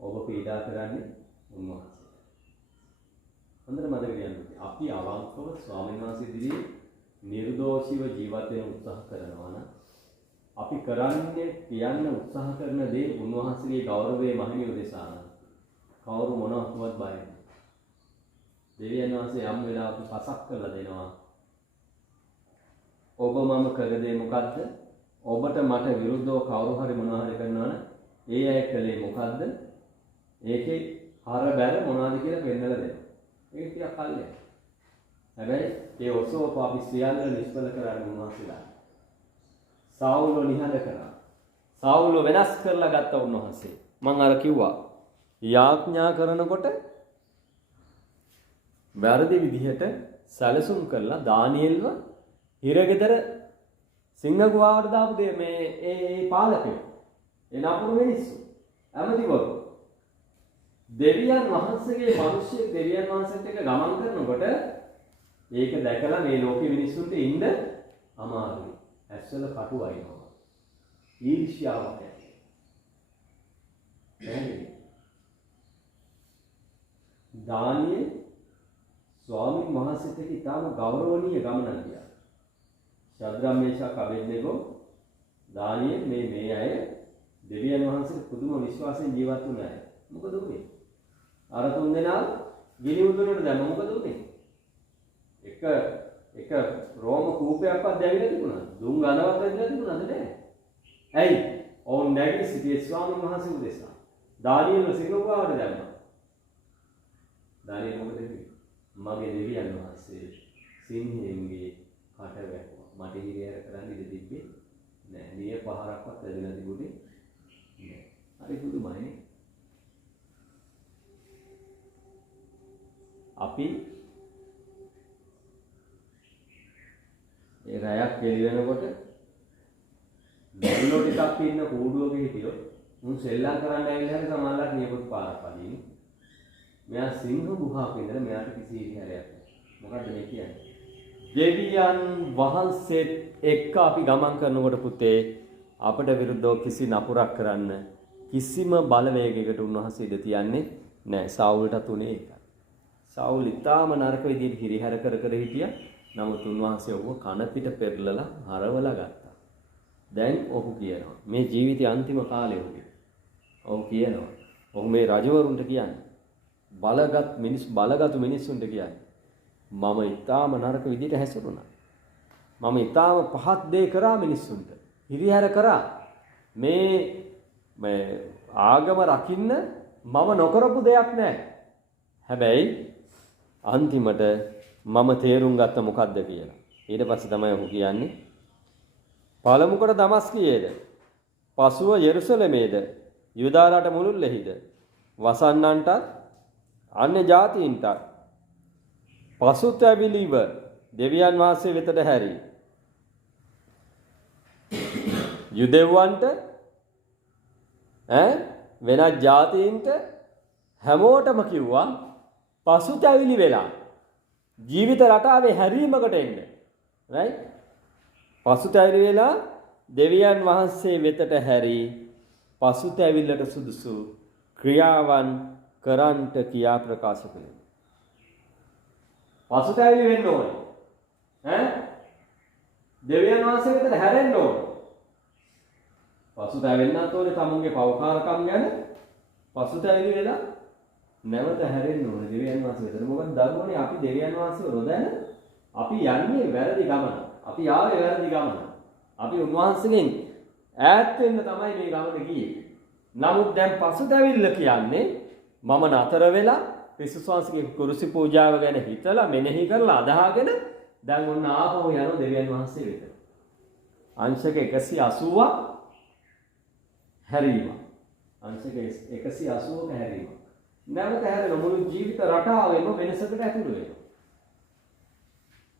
ඔබ පීඩා කරන්නේ උන්වහන්සේ. හොඳට මතක තියාගන්න. අපි අවංකව ස්වාමීන් වහන්සේ ඉදිරියේ නිර්දෝෂීව ජීවත් වෙන්න උත්සාහ කරනවා නම් අපි කරන්නේ කියන්න උත්සාහ කරන දේ උන්වහන්සේගේ ගෞරවයේ මහිමිය උදෙසා නම් කවුරු මොනවත් බය නැහැ. දෙවියන් වහන්සේ යම් වෙලාවක පසක් කරලා දෙනවා. ඔබ මම කළ දේ මොකද්ද? ඔබට මට විරුද්ධව කවුරු හරි මොනවා හරි කරනවනම් ඒ අය කළේ මොකද්ද? ඒකේ හර බැල මොනවද කියලා පෙන්නලා දෙනවා. ඒක ටිකක් කල්යයි. හැබැයි ඒ ඔසවපු අපි සියල්ල නිෂ්ඵල කරන්න උන්වහන්සේලා. සාවුල්ව නිහඬ කරා. සාවුල්ව වෙනස් කරලා ගත්ත උන්වහන්සේ. මම අර කිව්වා යාඥා කරනකොට වැරදි විදිහට සැලසුම් කරලා දානියෙල්ව හිරගෙදර සිංහගුවාවට දාපු දේ මේ ඒ පාලකයෝ. ඒ නපුරු මිනිස්සු. ඇමතිවරු. දෙවියන් වහන්සේගේ මිනිස්සෙක් දෙවියන් වහන්සේත් එක්ක ගමන් කරනකොට ඒක දැකලා මේ ලෝකෙ මිනිස්සුන්ට ඉන්න අමාරුයි. ඇස්වල කටු වයින්නවා. ඊර්ෂ්‍යාවක් ඇති. දානියේ ස්වාමීන් වහන්සේට ඉතාම ගෞරවනීය ගමනක් ගියා. ශද්‍රා මේෂා කබෙද්දේගෝ දානියේ මේ අය දෙවියන් වහන්සේට පුදුම විශ්වාසයෙන් ජීවත් වුණ අය. මොකද උනේ? අර තුන් දෙනා ගිනි උදුනට දැම්ම මොකද උනේ? එක රෝම කූපයක්වත් දැවිලා තිබුණා. දුම් ගනවත් වැදිලා තිබුණාද නැහැ? ඇයි? ඔවුන් නැගී සිටියේ ස්වාමීන් වහන්සේ උදෙසා. දානියෙල් සිංහපුවාට දැම්මා. දානියෙල් මොකද කිව්වේ? මගේ දෙවියන් වහන්සේ සිංහයෙන්ගේ කට වැහුවා. මට හිරිහැර කරන්න ඉඩ තිබ්බේ නැහැ. නිය පහරක්වත් වැදිලා තිබුණේ නැහැ. හරි පුදුමයි. අපි ඒ රැයක් එළි වෙනකොට බැලුනෝ ටිකක් ඉන්න කූඩුවක හිටියොත් මුන් සෙල්ලම් කරන්න ඇවිල්ලා හරි සමානලක් නියපොත් පාරක් පදින. මෙයා සිංහ ගුහාවක ඉඳලා මෙයාට කිසි ඉරිහැරයක් නැහැ. මොකද්ද මේ කියන්නේ? දෙවියන් වහන්සේත් එක්ක අපි ගමන් කරනකොට පුතේ අපට විරුද්ධව කිසි නපුරක් කරන්න කිසිම බලවේගයකට උන්වහන්සේ ඉඳ තියන්නේ නැහැ. සාවුල්ට උනේ ඒකයි. සාවුල් ඉතාම නරක විදිහට හිරිහැර කර හිටියා. නමුත් උන්වහන්සේ ඔහුව කන පිට පෙරලලා හරවලා ගත්තා. දැන් ඔහු කියනවා මේ ජීවිතයේ අන්තිම කාලේ ඔහු කියනවා. ඔහු මේ රජවරුන්ට කියන්නේ බලගත් මිනිස්සුන්ට කියන්නේ මම ඉතාම නරක විදිහට හැසිරුණා. මම ඉතාම පහත් දේ කරා මිනිස්සුන්ට. හිරිහැර කරා. මේ ආගම රකින්න මම නොකරපු දෙයක් නැහැ. හැබැයි අන්තිමට මම තේරුම් ගත්ත මොකද්ද කියලා. ඊට පස්සේ තමයි ඔහු කියන්නේ පළමු කොට දමස්කියේද පසුව යෙරුසලමේද යුදා රට මුළුල්ලෙහිද වසන්නන්ටත් අන්‍ය ජාතීන්ටත් පසුතැවිලිව දෙවියන් වහන්සේ වෙතට හැරී යුදෙව්වන්ට වෙනත් ජාතීන්ට හැමෝටම කිව්වා පසුතැවිලි වෙලා ජීවිත රටාවේ හැරීමකට එන්න. right? පසුතැවිලි වෙලා දෙවියන් වහන්සේ වෙතට හැරී පසුතැවිල්ලට සුදුසු ක්‍රියාවන් කරන්ට කියා ප්‍රකාශ කළේ. පසුතැවිලි වෙන්න ඕනේ. දෙවියන් වහන්සේ වෙතට හැරෙන්න ඕනේ. පසුතැවෙන්නත් ඕනේ තමුන්ගේ පවකාරකම් ගැන පසුතැවිලි වෙලා නැවත හැරෙන්න ඕනේ දෙවියන් වහන්සේ වෙතට. මොකද දරුවනේ අපි දෙවියන් වහන්සේව නොදැන අපි යන්නේ වැරදි ගමන. අපි ආවේ වැරදි ගමන. අපි උන්වහන්සේගෙන් ඈත් වෙන්න තමයි මේ ගමන ගියේ. නමුත් දැන් පසුතැවිල්ල කියන්නේ මම නතර වෙලා ක්‍රිස්තුස් වහන්සේගේ කුරුසි පූජාව ගැන හිතලා මෙනෙහි කරලා අදහාගෙන දැන් ඔන්න ආපහු යන දෙවියන් වහන්සේ වෙත. අංශක 180ක් හැරීම. අංශක 180ක හැරීම. නැවත හැරෙන මුළු ජීවිත රටාවෙම වෙනසකට ඇතුළු වෙනවා.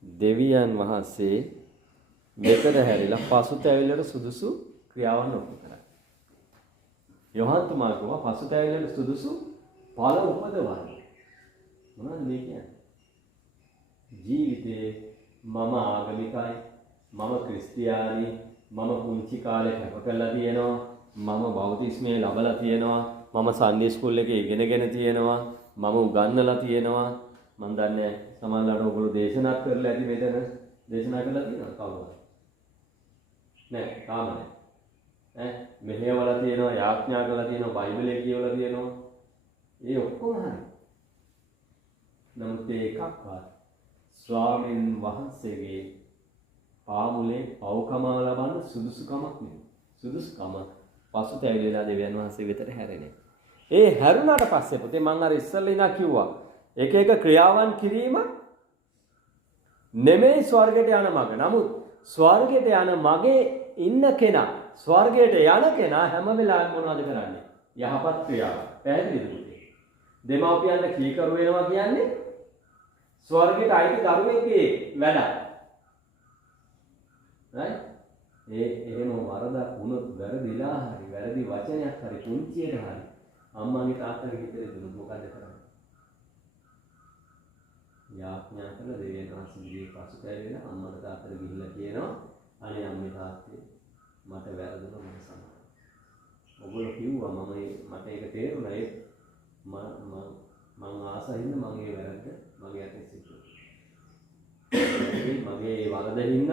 දෙවියන් වහන්සේ මෙතන හැරිලා පසුතැවිල්ලට සුදුසු ක්‍රියාවන් ඔප්පු කරා. යෝහන් තුමා කිව්වා පසුතැවිල්ලට සුදුසු ඵල උපදවන්න. මොනවද මේ කියන්නේ? ජීවිතේ මම ආගමිකයි, මම ක්‍රිස්තියානි, මම පුංචි කාලේ කැප කරලා තියෙනවා, මම බෞතිස්මේ ලබලා තියෙනවා, මම සන්ඩේ ස්කූල් එකේ ඉගෙනගෙන තියෙනවා, මම උගන්වලා තියෙනවා. මම දන්නේ සමහරවිට ඔයගොල්ලෝ දේශනා කරලා ඇති මෙතන දේශනා කරලා තියෙනවා කවුරුහරි නෑ තාම නෑ මෙහෙයවලා තියෙනවා යාඥා කරලා තියෙනවා බයිබලයේ කියවලා තියෙනවා ඒ ඔක්කොම හරි නමුත් ඒ එකක්වත් ස්වාමීන් වහන්සේගේ පාමුලේ පවකම ලබන්න සුදුසුකමක් නෙවෙයි සුදුසුකම පසුතැවිලිලා දෙවියන් වහන්සේ වෙතට හැරෙන්නේ ඒ හැරුණාට පස්සේ පුතේ මම අර ඉස්සෙල්ලා ඉනා කිව්වා එක එක ක්‍රියාවන් කිරීම නෙමෙයි ස්වර්ගයට යන මඟ. නමුත් ස්වර්ගයට යන මගේ ඉන්න කෙනා ස්වර්ගයට යන කෙනා හැම වෙලාවෙම මොනවද කරන්නේ? යහපත් ක්‍රියාව. පැහැදිලිද පුතේ? දෙමාපියන්ට කීකරු වෙනවා කියන්නේ ස්වර්ගයට අයිති දරුවෙක්ගේ වැඩක්. right? එහෙම වරදක් වුණොත් වැරදිලා හරි වැරදි වචනයක් හරි පුංචියට හරි අම්මාගේ තාත්තගේ හිතේ දුන්නොත් මොකද කරන්නේ? යාඥා කළ දෙවියන් වහන්සේගේ පසුතැවිලා අම්මට තාත්තට ගිහිල්ලා කියනවා අනේ අම්මේ තාත්තේ මට වැරදුනා මම සමාව. ඔයගොල්ලෝ කිව්වා මට ඒක තේරුණා ඒ මම ආසහින්ද මම ඒ වැරද්ද මගේ අතින් සිද්ධ වුණා. මගේ ඒ වරදින්ද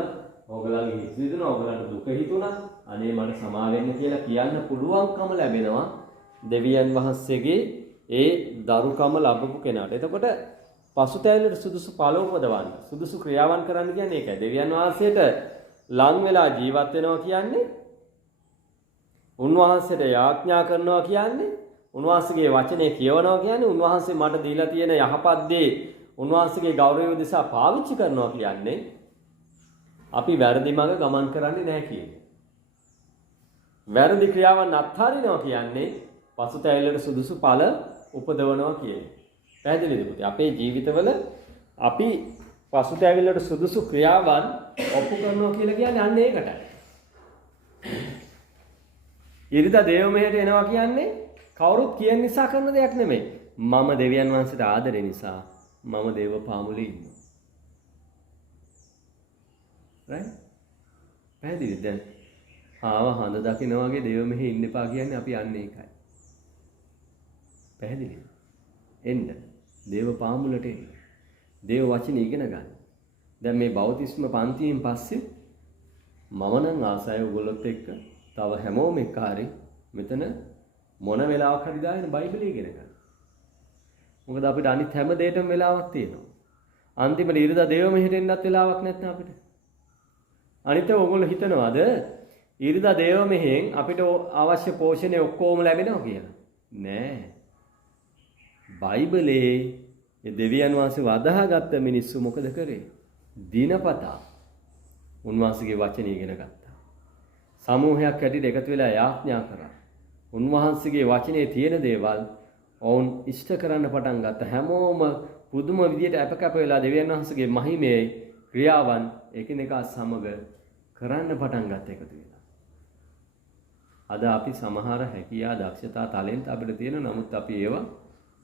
ඔයගලගේ හිත විදුණා ඔයගලන්ට දුක හිතුණා. අනේ මට සමාව වෙන්න කියලා කියන්න පුළුවන්කම ලැබෙනවා දෙවියන් වහන්සේගේ ඒ දරුකම ලැබපු කෙනාට. එතකොට පසුතැවිල්ලට සුදුසු ඵල උපදවන්න සුදුසු ක්‍රියාවන් කරන්න කියන්නේ ඒකයි. දෙවියන් වහන්සේට ලං වෙලා ජීවත් වෙනවා කියන්නේ උන්වහන්සේට යාඥා කරනවා කියන්නේ උන්වහන්සේගේ වචනේ කියවනවා කියන්නේ උන්වහන්සේ මට දීලා තියෙන යහපත් දේ උන්වහන්සේගේ ගෞරවය දිසා පාවිච්චි කරනවා කියන්නේ අපි වැරදි මඟ ගමන් කරන්නේ නැහැ කියන්නේ. වැරදි ක්‍රියාවන් අත්හරිනවා කියන්නේ පසුතැවිල්ලට සුදුසු ඵල උපදවනවා කියන්නේ. පැහැදිලිද පුතේ? අපේ ජීවිතවල අපි පසුතැවිල්ලට සුදුසු ක්‍රියාවන් ඔප්පු කරනවා කියලා කියන්නේ අන්න ඒකටයි. ඉරිදා දේව මෙහෙට එනවා කියන්නේ කවුරුත් කියන නිසා කරන දෙයක් නෙමෙයි. මම දෙවියන් වහන්සේට ආදරේ නිසා මම දේව පාමුලේ ඉන්නවා. right? පැහැදිලිද දැන්? ආව හඳ දකින්න වගේ දේව මෙහෙ ඉන්න එපා කියන්නේ අපි යන්නේ ඒකයි. පැහැදිලිද? එන්න. දේව පාමුලට එන්න. දේව වචන ඉගෙන ගන්න. දැන් මේ බෞතිස්ම පන්තියෙන් පස්සේ මම නම් ආසයි ඔයගොල්ලොත් එක්ක තව හැමෝම එක්ක හරි මෙතන මොන වෙලාවක හරි දාගෙන බයිබලය ඉගෙන ගන්න. මොකද අපිට අනිත් හැම දෙයකටම වෙලාවක් තියෙනවා. අන්තිමට ඉරිදා දේව මෙහෙට එන්නත් වෙලාවක් නැත්නම් අපිට. අනිත් ඔයගොල්ලෝ හිතනවාද ඉරිදා දේව මෙහෙන් අපිට අවශ්‍ය පෝෂණය ඔක්කොම ලැබෙනවා කියලා? නෑ. බයිබලයේ ඒ දෙවියන් වහන්සේ වදහාගත්ත මිනිස්සු මොකද කරේ? දිනපතා උන්වහන්සේගේ වචනේ ඉගෙන ගත්තා. සමූහයක් හැටියට එකතු වෙලා යාඥා කරා. උන්වහන්සේගේ වචනේ තියෙන දේවල් ඔවුන් ඉෂ්ට කරන්න පටන් ගත්තා. හැමෝම පුදුම විදියට අපකප වෙලා දෙවියන් වහන්සේගේ මහිමේ ක්‍රියාවන් එකිනෙකා සමග කරන්න පටන් ගත්ත එකතු වෙලා. අද අපි සමහර හැකියා දක්ෂතා ටැලන්ට් අපිට තියෙන නමුත් අපි ඒවා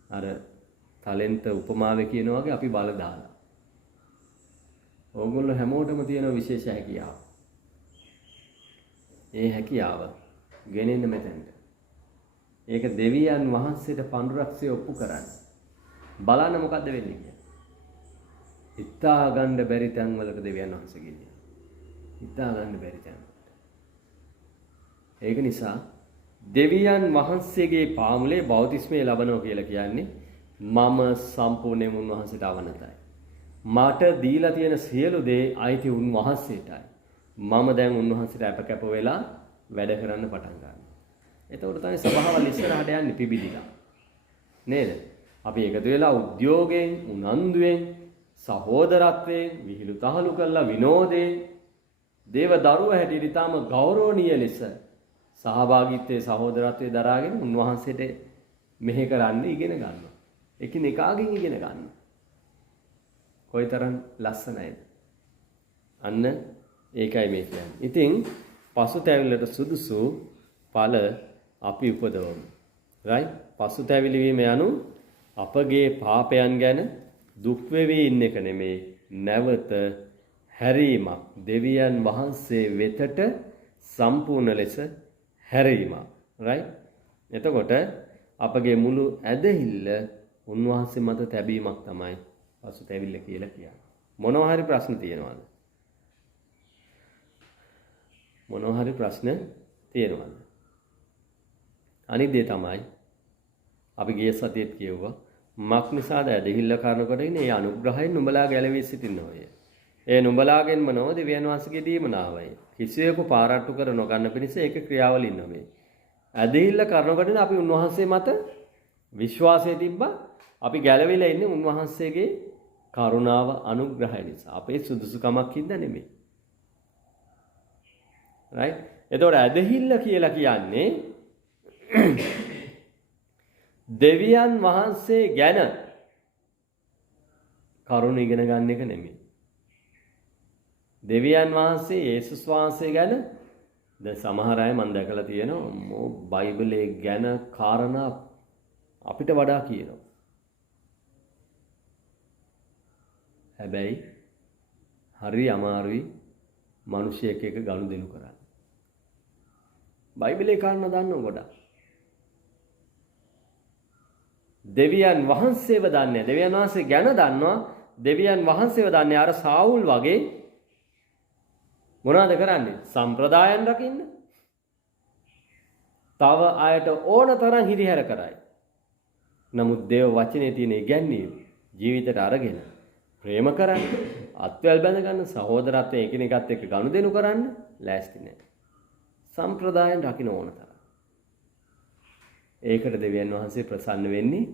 අර ටැලන්ට් උපමාවේ කියන වගේ අපි බල දාලා. ඕගොල්ලෝ හැමෝටම තියෙන විශේෂ හැකියාව. ඒ හැකියාව ගෙනෙන්න මෙතෙන්ට. ඒක දෙවියන් වහන්සේට පඳුරක්සේ ඔප්පු කරන්න. බලන්න මොකද්ද වෙන්නේ කියලා. හිතා ගන්න බැරි තැන් වලට දෙවියන් වහන්සේ ගියේ. හිතා ගන්න බැරි තැන්. ඒක නිසා දෙවියන් වහන්සේගේ පාමුලේ බෞතිස්මය ලබනවා කියලා කියන්නේ මම සම්පූර්ණයෙන්ම උන්වහන්සේට අවනතයි. මට දීලා තියෙන සියලු දේ අයිති උන්වහන්සේටයි. මම දැන් උන්වහන්සේට අපකප වෙලා වැඩ කරන්න පටන් ගන්නවා. එතකොට තමයි සබාවල් ඉස්සරහට යන්නේ පිබිදිලා. නේද? අපි එකතු වෙලා උද්‍යෝගයෙන්, උනන්දුවෙන්, සහෝදරත්වයෙන්, විහිළු තහළු කරලා විනෝදයෙන් දේව දරුව හැටියට ඊටාම ගෞරවනීය ලෙස සහභාගීත්වයේ සහෝදරත්වයේ දරාගෙන උන්වහන්සේට මෙහෙ කරන්න ඉගෙන ගන්නවා. එකිනෙකාගෙන් ඉගෙන ගන්නවා. කොයිතරම් ලස්සනයිද? අන්න ඒකයි මේ කියන්නේ. ඉතින් පසුතැවිල්ලට සුදුසු ඵල අපි උපදවමු. right? පසුතැවිලි වීම යනු අපගේ පාපයන් ගැන දුක් වෙවි ඉන්න එක නෙමේ. නැවත හැරීමක්. දෙවියන් වහන්සේ වෙතට සම්පූර්ණ ලෙස හැරීමක්. right? එතකොට අපගේ මුළු ඇදහිල්ල උන්වහන්සේ මත තැබීමක් තමයි පසුතැවිල්ල කියලා කියන්නේ. මොනවා හරි ප්‍රශ්න තියෙනවද? මොනවා හරි ප්‍රශ්න තියෙනවද? අනිත් දේ තමයි අපි ගිය සතියේත් කියුවා මක් නිසාද ඇදහිල්ල කරනකොට ඉන්නේ ඒ අනුග්‍රහයෙන් නුඹලා ගැලවී සිටිනෝය. ඒ නුඹලාගෙන්ම නොව දෙවියන් වහන්සේගේ දීමනාවයි. කිසියෙකු පාරට්ටු කර නොගන්න පිණිස ඒක ක්‍රියාවලින් නොවේ. ඇදහිල්ල කරනකොට අපි උන්වහන්සේ මත විශ්වාසය තිබ්බා. අපි ගැලවිලා ඉන්නේ උන්වහන්සේගේ කරුණාව අනුග්‍රහය නිසා. අපේ සුදුසුකමක් හින්දා නෙමෙයි. right? එතකොට ඇදහිල්ල කියලා කියන්නේ දෙවියන් වහන්සේ ගැන කරුණ ඉගෙන ගන්න එක නෙමෙයි. දෙවියන් වහන්සේ යේසුස් වහන්සේ ගැන දැන් සමහර අය මම දැකලා තියෙනවා බයිබලයේ ගැන කාරණා අපිට වඩා කියනවා. හැබැයි හරි අමාරුයි මිනිසෙක් එක ගනුදෙනු කරන්නේ. බයිබලේ කාරණා දන්නව ගොඩක්. දෙවියන් වහන්සේව දන්නේ. දෙවියන් වහන්සේ ගැන දන්නවා. දෙවියන් වහන්සේව දන්නේ. අර සාවුල් වගේ මොනවද කරන්නේ? සම්ප්‍රදායන් රකින්න. තව අයට ඕන තරම් හිරිහැර කරයි. නමුත් දේව වචනේ තියෙන ඉගැන්වීම ජීවිතයට අරගෙන ප්‍රේම කරන්න, අත්වැල් බැඳ ගන්න, සහෝදරත්වයෙන් එකිනෙකත් එක්ක ගනුදෙනු කරන්න ලෑස්ති නැහැ. සම්ප්‍රදායන් රකින්න ඕන තරම්. ඒකට දෙවියන් වහන්සේ ප්‍රසන්න වෙන්නේ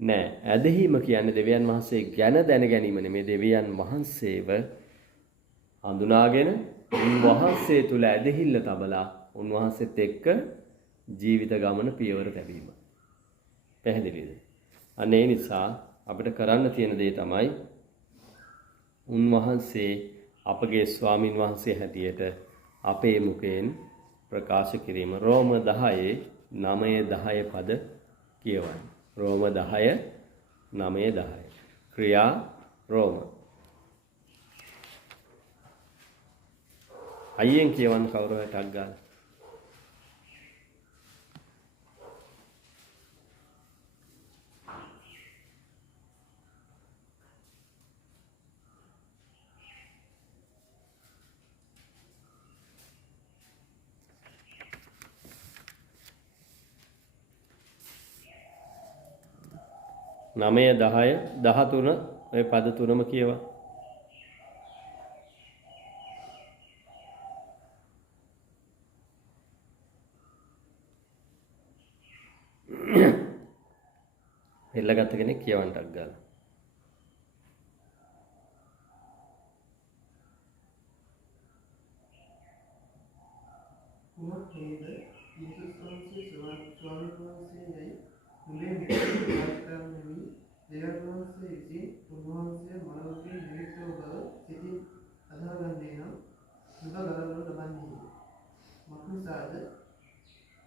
නැහැ. ඇදහිම කියන්නේ දෙවියන් වහන්සේ ගැන දැන ගැනීම නෙමෙයි. දෙවියන් වහන්සේව හඳුනාගෙන උන්වහන්සේ තුල ඇදහිල්ල තබලා උන්වහන්සේත් එක්ක ජීවිත ගමන පියවර තැබීම. පැහැදිලිද? අන්න ඒ නිසා අපිට කරන්න තියෙන දේ තමයි උන්වහන්සේ අපගේ ස්වාමින් වහන්සේ හැටියට අපේ මුඛයෙන් ප්‍රකාශ කිරීම. රෝම 10 9-10 පද කියවන්න. රෝම 10 9-10. ක්‍රියා රෝම. අයියෙන් කියවන්න කවුරු හරි ටක් ගන්න. නමය 10 13 ඔය පද තුනම කියවා. එල්ලගත්ත කෙනෙක් කියවන්නක් ගාලා. කුමක් හේද යේසුස් වහන්සේ ස්වාමීන් වහන්සේයි මුලින් විශ්වාසකරන්නේ දෙවියන් වහන්සේ විසින් උන්වහන්සේ මනෝගේ නිවිතව බව සිතින් අදාගන්නේ නම් සුබ ගලවනු ලබන්නේ. මක්නිසාද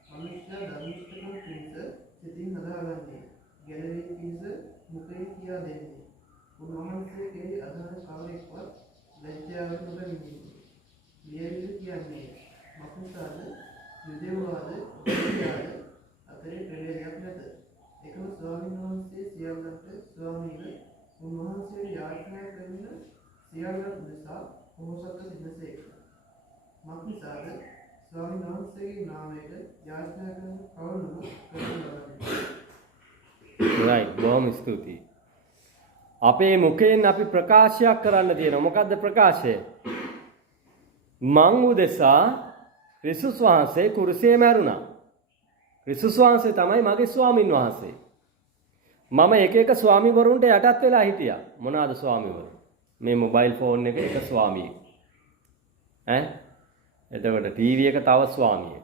මනුෂ්‍ය ධර්මිෂ්ඨකම් පිණිස සිතින් අදාගන්නේ. ගැලවී පිණිස මුඛයෙන් කියා දෙන්නේ. උන්වහන්සේගේ අදහස් කවරෙක්වත් ලැජ්ජාවට නොගනින්නේ. ලියවිලි කියන්නේ මක්නිසාද යුදෙව්වාද දෙවියාද අතරේ ප්‍රවේදයක් නැත. එකම ස්වාමීන් වහන්සේ සියල්ලන්ට ස්වාමීව උන්වහන්සේට යාඥා කරන සියල්ලන් නිසා මොහොසත්ව සිටිනසේක. මක්නිසාද ස්වාමීන් වහන්සේගේ නාමයට යාඥා කරන කවුරුම කරන ලබන්නේ. right බොහොම ස්තුතියි. අපේ මුඛයෙන් අපි ප්‍රකාශයක් කරන්න තියෙනවා. මොකද්ද ප්‍රකාශය? මං උදෙසා ක්‍රිස්තුස් වහන්සේ කුරුසියේ මැරුණා. ක්‍රිස්තුස් වහන්සේ තමයි මගේ ස්වාමින් වහන්සේ. මම එක එක ස්වාමිවරුන්ට යටත් වෙලා හිටියා. මොනවාද ස්වාමිවරු? මේ මොබයිල් ෆෝන් එක එක ස්වාමියෙක්. එතකොට ටීවී එක තව ස්වාමියෙක්.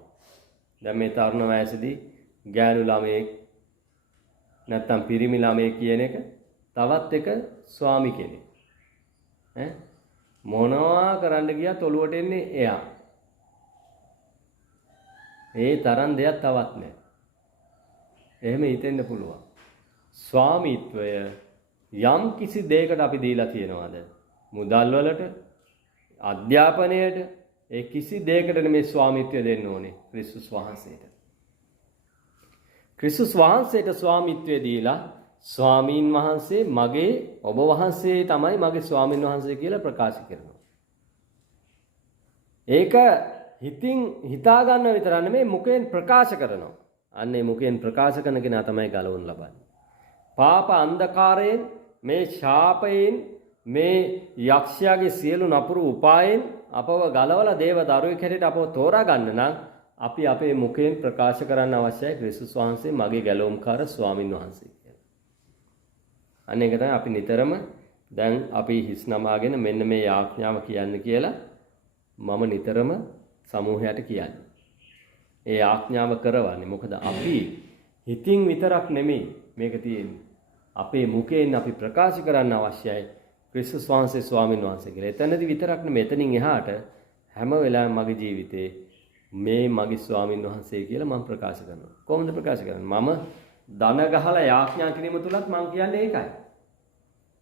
දැන් මේ තරුණ වයසේදී ගෑනු ළමයෙක් නැත්තම් පිරිමි ළමයෙක් කියන එක තවත් එක ස්වාමි කෙනෙක්. මොනවා කරන්න ගියත් ඔළුවට එන්නේ එයා. ඒ තරම් දෙයක් තවත් නැහැ. එහෙම හිතෙන්න පුළුවන්. ස්වාමීත්වය යම් කිසි දෙයකට අපි දීලා තියෙනවද? මුදල් වලට, අධ්‍යාපනයට, ඒ කිසි දෙයකට නෙමෙයි ස්වාමීත්වය දෙන්න ඕනේ ක්‍රිස්තුස් වහන්සේට. ක්‍රිස්තුස් වහන්සේට ස්වාමීත්වය දීලා ස්වාමීන් වහන්සේ මගේ ඔබ වහන්සේ තමයි මගේ ස්වාමීන් වහන්සේ කියලා ප්‍රකාශ කරනවා. ඒක හිතින් හිතා ගන්න විතර නෙමෙයි මුඛයෙන් ප්‍රකාශ කරනවා. අන්නේ මුඛයෙන් ප්‍රකාශ කරන කෙනා තමයි ගලවන්න ලබන්නේ. පාප අන්ධකාරයෙන්, මේ ශාපයෙන්, මේ යක්ෂයාගේ සියලු නපුරු උපායෙන් අපව ගලවලා දේව දරුවෙක් හැටියට අපව තෝරා ගන්න නම් අපි අපේ මුඛයෙන් ප්‍රකාශ කරන්න අවශ්‍යයි ක්‍රිස්තුස් වහන්සේ මගේ ගැලවුම්කාර ස්වාමින් වහන්සේ කියලා. අන්න ඒක තමයි අපි නිතරම දැන් අපි හිස් නමාගෙන මෙන්න මේ යාඥාව කියන්න කියලා මම නිතරම සමූහයට කියන්නේ. ඒ යාඥාව කරවන්නේ මොකද අපි හිතින් විතරක් නෙමෙයි මේක තියෙන්නේ. අපේ මුඛයෙන් අපි ප්‍රකාශ කරන්න අවශ්‍යයි ක්‍රිස්තුස් වහන්සේ ස්වාමින් වහන්සේ කියලා. එතනදී විතරක් නෙමෙයි මෙතනින් එහාට හැම වෙලාවෙම මගේ ජීවිතේ මේ මගේ ස්වාමින් වහන්සේ කියලා මම ප්‍රකාශ කරනවා. කොහොමද ප්‍රකාශ කරන්නේ? මම දන ගහලා යාඥා කිරීම තුලත් මම කියන්නේ ඒකයි.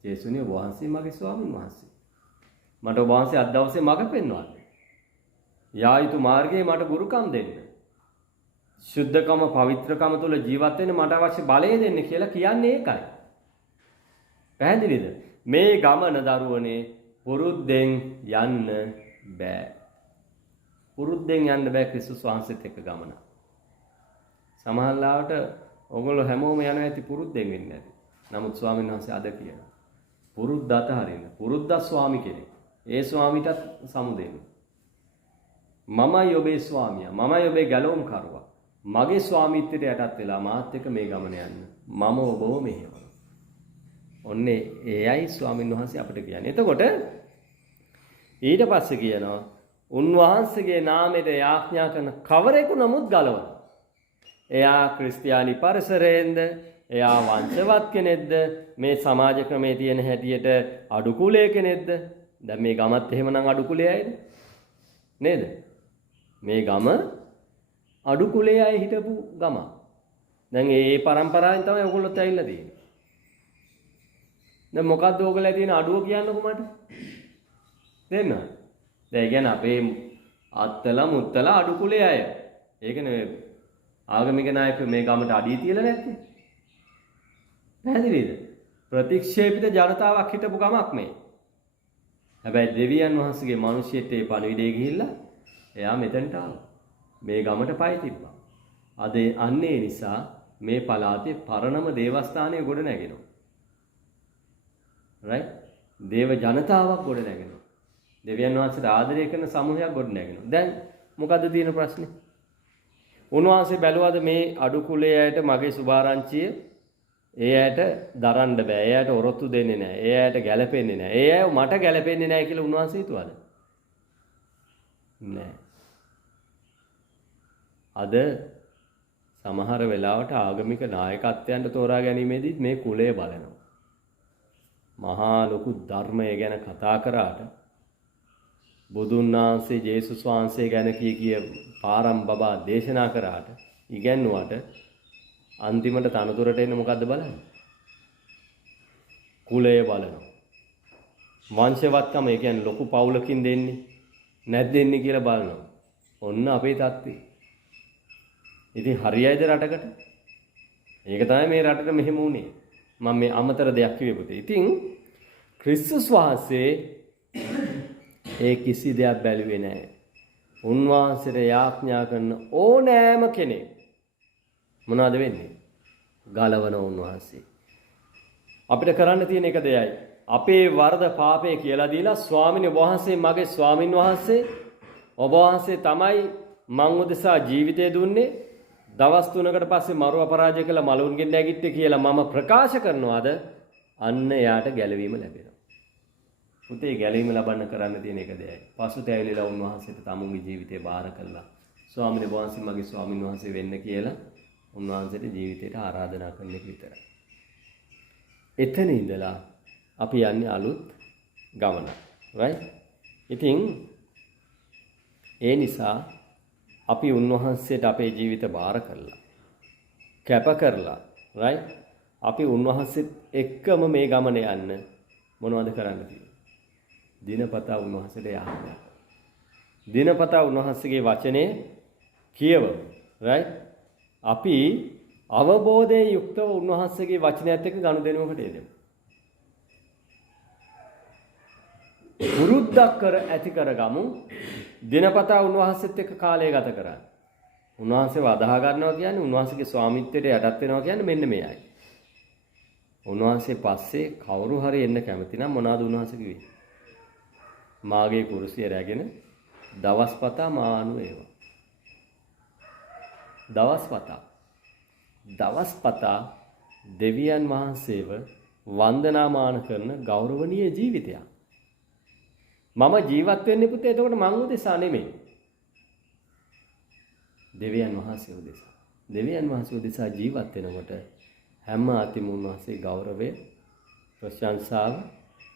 ජේසුනේ වහන්සේ මගේ ස්වාමින් වහන්සේ. මට ඔබ වහන්සේ අද දවසේ මඟ පෙන්වන්නේ. යා යුතු මාර්ගයේ මට ගුරුකම් දෙන්න. සුද්ධකම පවිත්‍රකම තුල ජීවත් වෙන්න මට අවශ්‍ය බලය දෙන්න කියලා කියන්නේ ඒකයි. පැහැදිලිද? මේ ගමන දරුවනේ පුරුද්දෙන් යන්න බෑ. පුරුද්දෙන් යන්න බෑ ක්‍රිස්තුස් වහන්සේත් එක්ක ගමන. සමහරවිට ඔයගොල්ලෝ හැමෝම යනවා ඇති පුරුද්දෙන් වෙන්නේ නැති. නමුත් ස්වාමීන් වහන්සේ අද කියනවා පුරුද්ද අතහරින්න. පුරුද්ද ස්වාමි කෙනෙක්. ඒ ස්වාමිටත් සමුදෙන්න. මමයි ඔබේ ස්වාමියා. මමයි ඔබේ ගැලවුම් කරුවා. මගේ ස්වාමීත්වයට යටත් වෙලා මාත් එක්ක මේ ගමන යන්න. මම ඔබව මෙහෙවනවා. ඔන්නේ එයයි ස්වාමීන් වහන්සේ අපිට කියන්නේ. එතකොට ඊට පස්සේ කියනවා උන්වහන්සේගේ නාමයට යාඥා කරන කවරෙකු නමුත් ගලවන. එයා ක්‍රිස්තියානි පරිසරයෙන්ද, එයා වංශවත් කෙනෙක්ද, මේ සමාජ ක්‍රමයේ තියෙන හැටියට අඩු කුලයේ කෙනෙක්ද? දැන් මේ ගමත් එහෙමනම් අඩු කුලයයිද? නේද? මේ ගම අඩු කුලයේ අය හිටපු ගම. දැන් ඒ પરම්පරාවෙන් තමයි ඔයගොල්ලොත් ඇවිල්ලා තියෙන්නේ. දැන් මොකද්ද ඕගොල්ලෝ තියෙන අඩුව කියන්නකො මට? දෙන්න. දැන් කියන්නේ අපේ අත්තලා මුත්තලා අඩු කුලයේ අය. ඒකනේ ආගමික නායක මේ ගමට අඩිය තියලා නැත්තේ. පැහැදිලිද? ප්‍රතික්ෂේපිත ජනතාවක් හිටපු ගමක් මේ. හැබැයි දෙවියන් වහන්සේගේ මිනිසියෙත් ඒ පණිවිඩය ගිහිල්ලා එයා මෙතනට ආවා. මේ ගමට පය තිබ්බා. අද අන්නේ නිසා මේ පළාතේ පරණම දේවස්ථානය ගොඩ නැගෙනවා. right? දේව ජනතාවක් ගොඩ නැගෙනවා. දෙවියන් වහන්සේට ආදරය කරන සමූහයක් ගොඩ නැගෙනවා. දැන් මොකද්ද තියෙන ප්‍රශ්නේ? උන්වහන්සේ බැලුවද මේ අඩු කුලයේ අයට මගේ සුභාරංචිය ඒ අයට දරන්න බෑ. ඒ අයට ඔරොත්තු දෙන්නේ නැහැ. ඒ අයට ගැළපෙන්නේ නැහැ. ඒ අය මට ගැළපෙන්නේ නැහැ කියලා උන්වහන්සේ හිතුවද? නෑ. අද සමහර වෙලාවට ආගමික නායකත්වයන්ට තෝරා ගැනීමේදී මේ කුලය බලනවා. මහා ලොකු ධර්මය ගැන කතා කරාට බුදුන් වහන්සේ ජේසුස් වහන්සේ ගැන කිය පාරම් බබා දේශනා කරාට ඉගැන්නුවට අන්තිමට තනතුරට එන්නේ මොකද්ද බලන්න? කුලය බලනවා. වංශවත්කම ඒ කියන්නේ ලොකු පවුලකින් දෙන්නේ නැත් දෙන්නේ කියලා බලනවා. ඔන්න අපේ தත්ත්වය. ඉතින් හරියයිද රටකට? ඒක තමයි මේ රටට මෙහෙම වුනේ. මම මේ අමතර දෙයක් කිව්වේ පුතේ. ඉතින් ක්‍රිස්තුස් වහන්සේ ඒ කිසි දෙයක් බැලුවේ නැහැ. උන්වහන්සේට යාඥා කරන ඕනෑම කෙනෙක් මොනවද වෙන්නේ? ගලවන උන්වහන්සේ. අපිට කරන්න තියෙන එක දෙයයි. අපේ වරද පාපය කියලා දීලා ස්වාමීන් වහන්සේ මගේ ස්වාමින් වහන්සේ ඔබ වහන්සේ තමයි මං උදෙසා ජීවිතය දුන්නේ. දවස් 3කට පස්සේ මරුව පරාජය කළ මලුන්ගෙන් නැගිට්ටේ කියලා මම ප්‍රකාශ කරනවාද? අන්න එයාට ගැලවීම ලැබෙනවා. පුතේ ගැලවීම ලබන්න කරන්න තියෙන එක දෙයයි. පසුතැවිලිලා උන්වහන්සේට තමුන්ගේ ජීවිතේ බාර කළා. ස්වාමීන් වහන්සේ මගේ ස්වාමින් වහන්සේ වෙන්න කියලා උන්වහන්සේට ජීවිතේට ආරාධනා කරන එක විතරයි. එතන ඉඳලා අපි යන්නේ අලුත් ගමන. right? ඉතින් ඒ නිසා අපි උන්වහන්සේට අපේ ජීවිත බාර කළා. කැප කරලා right? අපි උන්වහන්සේත් එක්කම මේ ගමන යන්න මොනවද කරන්න තියෙන්නේ? දිනපතා උන්වහන්සේට යන්න. දිනපතා උන්වහන්සේගේ වචනේ කියවමු. right? අපි අවබෝධයෙන් යුක්තව උන්වහන්සේගේ වචනයත් එක්ක ගනුදෙනුවකට යෙදෙමු. පුරුද්දක් කර ඇති කරගමු. දිනපතා උන්වහන්සේත් එක්ක කාලය ගත කරන්න. උන්වහන්සේව අදාහ ගන්නවා කියන්නේ උන්වහන්සේගේ ස්වාමිත්වයට යටත් වෙනවා කියන්නේ මෙන්න මේයි. උන්වහන්සේ පස්සේ කවුරු හරි එන්න කැමති නම් මොනවාද උන්වහන්සේ කිව්වේ? මාගේ කුරුසිය රැගෙන දවස්පතා මානු ඒවා. දවස්පතා දෙවියන් වහන්සේව වන්දනාමාන කරන ගෞරවනීය ජීවිතයක්. මම ජීවත් වෙන්නේ පුතේ එතකොට මං උදෙසා නෙමෙයි. දෙවියන් වහන්සේ උදෙසා. දෙවියන් වහන්සේ උදෙසා ජීවත් වෙනකොට හැම අතිම උන්වහන්සේ ගෞරවය ප්‍රශංසාව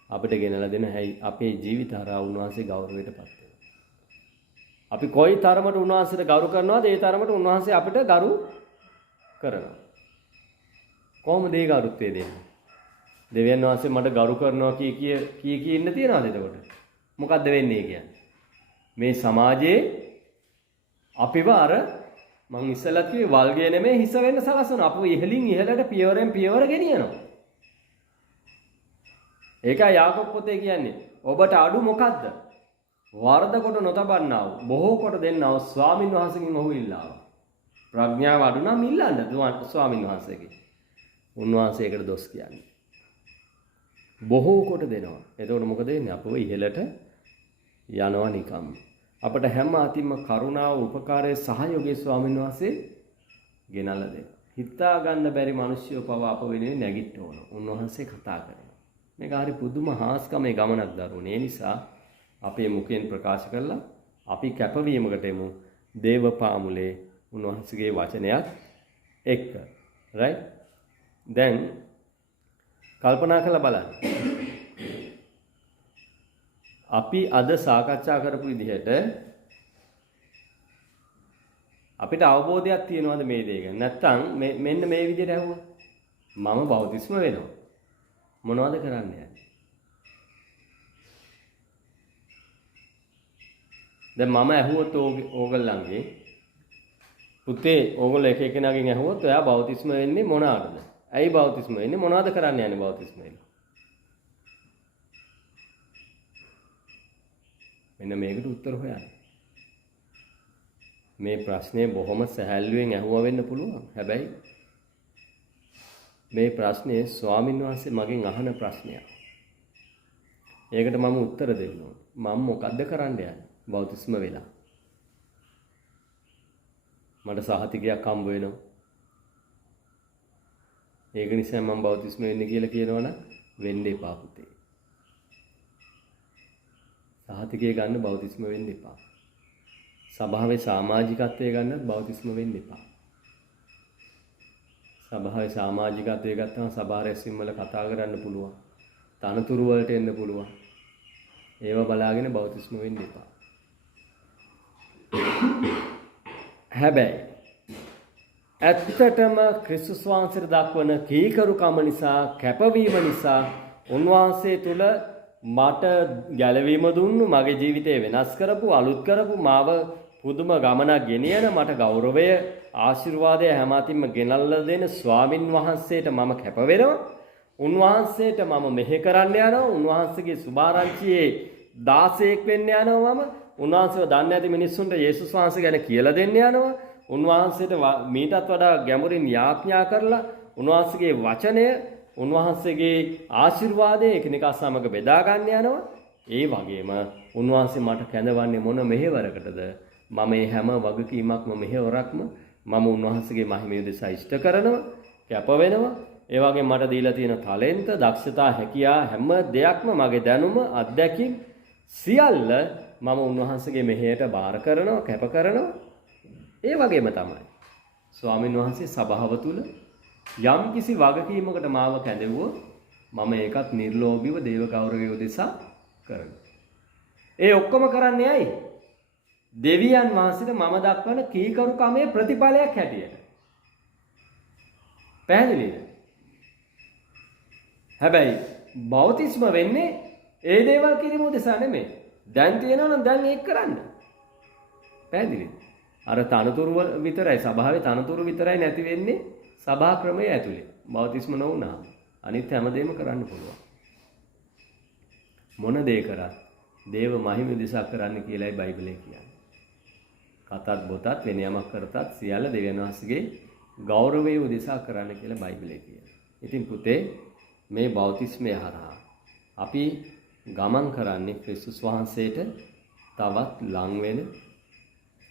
අපිට ගෙනලා දෙන හැයි අපේ ජීවිත හරහා උන්වහන්සේ ගෞරවයටපත් වෙනවා. අපි කොයි තරමට උන්වහන්සේට ගරු කරනවද ඒ තරමට උන්වහන්සේ අපිට ගරු කරනවා. කොහොමද ඒ ගරුත්වය දෙන්නේ? දෙවියන් වහන්සේ මට ගරු කරනවා කී ඉන්න තියනවාද එතකොට? මොකද්ද වෙන්නේ කියන්නේ? මේ සමාජයේ අපිව අර මං ඉස්සෙල්ලත් කිව්වේ වල්ගේ නෙමෙයි හිස වෙන්න සලසන අපව ඉහලින් ඉහළට පියවරෙන් පියවර ගෙනියනවා. ඒකයි යාකෝබ් පොතේ කියන්නේ ඔබට අඩු මොකද්ද? වරද කොට නොතබන්නා වූ බොහෝ කොට දෙන්නා වූ ස්වාමින් වහන්සේගෙන් ඔහු ඉල්ලාව. ප්‍රඥාව අඩු නම් ඉල්ලන්න ස්වාමින් වහන්සේගෙන්. උන්වහන්සේකට දොස් කියන්නේ. බොහෝ කොට දෙනවා. එතකොට මොකද වෙන්නේ? අපව ඉහළට යනවා නිකම්. අපට හැම අතින්ම කරුණාව, උපකාරයේ සහයෝගයේ ස්වාමින් වහන්සේ ගෙනල්ලා දෙනවා. හිතා ගන්න බැරි මිනිස්සුව පව අප වෙනුවෙන් නැගිට ඕන. උන්වහන්සේ කතා කරනවා. මේක හරි පුදුම හාස්කමේ ගමනක් දරුවනේ. ඒ නිසා අපේ මුඛයෙන් ප්‍රකාශ කරලා අපි කැපවීමකට එමු. දේව පාමුලේ උන්වහන්සේගේ වචනයක් එක්ක. right? දැන් කල්පනා කරලා බලන්න. අපි අද සාකච්ඡා කරපු විදිහට අපිට අවබෝධයක් තියෙනවද මේ දේ ගැන? නැත්තම් මෙන්න මේ විදිහට ඇහුවා. මම බෞද්ධිස්ම වෙනවා. මොනවද කරන්න යන්නේ? දැන් මම ඇහුවොත් ඕගොල්ලන්ගේ පුතේ ඕගොල්ලෝ එක එකනාගෙන් ඇහුවොත් ඔයා බෞද්ධිස්ම වෙන්නේ මොනවාටද? ඇයි බෞද්ධිස්ම වෙන්නේ? මොනවද කරන්න යන්නේ බෞද්ධිස්ම වෙන්නේ? මෙන්න මේකට උත්තර හොයන්න. මේ ප්‍රශ්නේ බොහොම සැහැල්ලුවෙන් ඇහුවා වෙන්න පුළුවන්. හැබැයි මේ ප්‍රශ්නේ ස්වාමීන් වහන්සේ මගෙන් අහන ප්‍රශ්නයක්. ඒකට මම උත්තර දෙන්න ඕන. මම මොකද්ද කරන්න යන්නේ? බෞද්ධිස්ම වෙලා. මට සහතිකයක් හම්බ වෙනවා. ඒක නිසා මම බෞද්ධිස්ම වෙන්න කියලා කියනවනම් වෙන්න එපා පුතේ. සහතිකය ගන්න බෞද්ධිස්ම වෙන්න එපා. සභාවේ සමාජිකත්වය ගන්න බෞද්ධිස්ම වෙන්න එපා. සභාවේ සමාජිකත්වය ගත්තම සභා රැස්වීම් වල කතා කරන්න පුළුවන්. තනතුරු වලට එන්න පුළුවන්. ඒව බලාගෙන බෞද්ධිස්ම වෙන්න එපා. හැබැයි ඇත්තටම ක්‍රිස්තුස් වහන්සේට දක්වන කීකරුකම නිසා, කැපවීම නිසා උන්වහන්සේ තුල මට ගැලවීම දුන්නු, මගේ ජීවිතය වෙනස් කරපු, අලුත් කරපු, මාව පුදුම ගමනක් ගෙනියන, මට ගෞරවය, ආශිර්වාදය හැමතින්ම ගෙනල්ලා දෙන ස්වාමින් වහන්සේට මම කැප වෙනවා. උන්වහන්සේට මම මෙහෙ කරන්න යනවා. උන්වහන්සේගේ සුභාරංචියේ 16ක් වෙන්න යනවා. මම උන්වහන්සේව දන්නේ නැති මිනිස්සුන්ට යේසුස් වහන්සේ ගැන කියලා දෙන්න යනවා. උන්වහන්සේට මීටත් වඩා ගැඹුරින් යාඥා කරලා උන්වහන්සේගේ වචනය, උන්වහන්සේගේ ආශිර්වාදය එකිනෙකා සමග බෙදා ගන්න යනවා. ඒ වගේම උන්වහන්සේ මට කැඳවන්නේ මොන මෙහෙවරකටද? මම මේ හැම වගකීමක්ම මෙහෙවරක්ම මම උන්වහන්සේගේ මහිමය උදෙසා ඉෂ්ට කරනවා, කැප වෙනවා. ඒ වගේම මට දීලා තියෙන ටැලන්ත, දක්ෂතා, හැකියා හැම දෙයක්ම, මගේ දැනුම, අත්දැකීම් සියල්ල මම උන්වහන්සේගේ මෙහෙයට බාර කරනවා, කැප කරනවා. ඒ වගේම තමයි ස්වාමින් වහන්සේ සභාව තුල යම් කිසි වගකීමකට මාව කැඳවුවොත් මම ඒකත් නිර්ලෝභීව දේව ගෞරවය උදෙසා කරනවා. ඒ ඔක්කොම කරන්නේ ඇයි? දෙවියන් වහන්සේට මම දක්වන කීකරුකමේ ප්‍රතිඵලයක් හැටියට. පැහැදිලිද? හැබැයි බෞතිස්ම වෙන්නේ ඒ දේවල් කිරීම උදෙසා නෙමෙයි. දැන් තියෙනවා නම් දැන් ඒක කරන්න. පැහැදිලිද? අර තනතුරු විතරයි, සභාවේ තනතුරු විතරයි නැති වෙන්නේ සභා ක්‍රමයේ ඇතුලේ. බෞතිස්ම නොවුනා අනිත් හැමදේම කරන්න පුළුවන්. මොන දේ කරත් දේව මහිම දිසා කරන්න කියලායි බයිබලයේ කියන්නේ. කතත් බොතත් වෙන යමක් කරතත් සියල්ල දෙවියන් වහන්සේගේ ගෞරවය උදෙසා කරන්න කියලා බයිබලයේ කියනවා. ඉතින් පුතේ මේ බෞතිස්මය හරහා අපි ගමන් කරන්නේ ක්‍රිස්තුස් වහන්සේට තවත් ලං වෙන,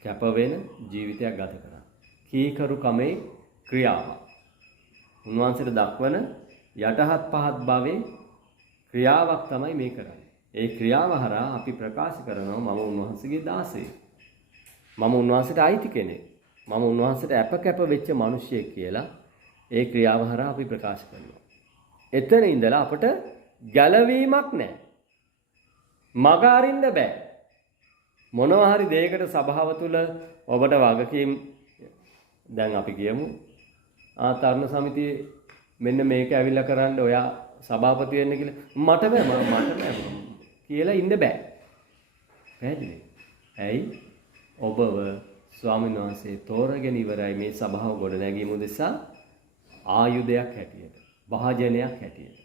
කැප වෙන ජීවිතයක් ගත කරන්න. කීකරුකමේ ක්‍රියාව. උන්වහන්සේට දක්වන යටහත් පහත් භවයේ ක්‍රියාවක් තමයි මේ කරන්නේ. ඒ ක්‍රියාව හරහා අපි ප්‍රකාශ කරනවා මම උන්වහන්සේගේ දාසයෙක්. මම උන්වහන්සේට අයිති කෙනෙක්. මම උන්වහන්සේට අපකැප වෙච්ච මිනිසෙක් කියලා ඒ ක්‍රියාව හරහා අපි ප්‍රකාශ කරනවා. එතන ඉඳලා අපට ගැලවීමක් නැහැ. මග අරින්න බෑ. මොනවා හරි දෙයකට සභාව තුළ ඔබට වගකීම්, දැන් අපි කියමු තරුණ සමිතියේ මෙන්න මේක ඇවිල්ලා කරන්න ඔයා සභාපති වෙන්න කියලා. මට බෑ කියලා ඉන්න බෑ. පැහැදිලිද? ඇයි? ඔබව ස්වාමීන් වහන්සේ තෝරගෙන ඉවරයි මේ සභාව ගොඩනැගීම උදෙසා ආයුධයක් හැටියට, භාජනයක් හැටියට.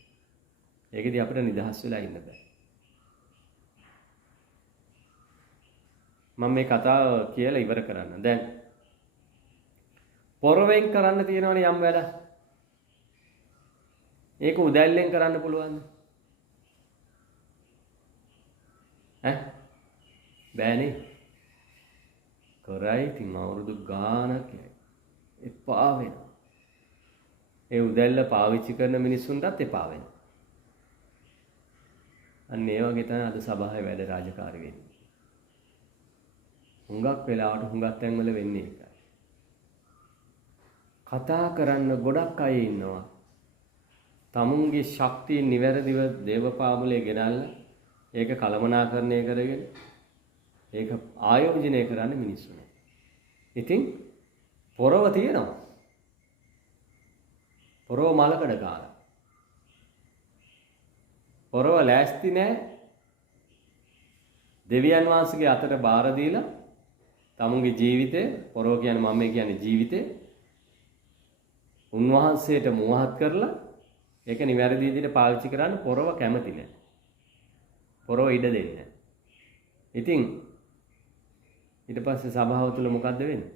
ඒකදී අපිට නිදහස් වෙලා ඉන්න බෑ. මම මේ කතාව කියලා ඉවර කරන්න. දැන් පොරවෙන් කරන්න තියෙනවනේ යම් වැඩක්. ඒක උදැල්ලෙන් කරන්න පුළුවන්ද? බෑනේ. කරයි ඉතින් අවුරුදු ගාණක් එපා වෙනවා. ඒ උදැල්ල පාවිච්චි කරන මිනිස්සුන්ටත් එපා වෙනවා. අන්න ඒ වගේ තමයි අද සභාවේ වැඩ රාජකාරී වෙන්නේ. හුඟක් වෙලාවට හුඟක් තැන්වල වෙන්නේ ඒකයි. කතා කරන්න ගොඩක් අය ඉන්නවා. තමුන්ගේ ශක්තිය නිවැරදිව දේවපාමුලේ ගෙනල්ලා ඒක කළමනාකරණය කරගෙන ඒක ආයෝජනය කරන්න මිනිස්සු නැහැ. ඉතින් පොරව තියෙනවා. පොරව මලකඩ කාලා. පොරව ලෑස්ති නැහැ. දෙවියන් වහන්සේගේ අතට බාර දීලා තමුන්ගේ ජීවිතේ පොරව කියන්නේ මම මේ කියන්නේ ජීවිතේ උන්වහන්සේට මුවහත් කරලා ඒක නිවැරදි විදිහට පාවිච්චි කරන්න පොරව කැමති නැහැ. පොරව ඉඩ දෙන්නේ නැහැ. ඉතින් ඊට පස්සේ සභාව තුළ මොකද්ද වෙන්නේ?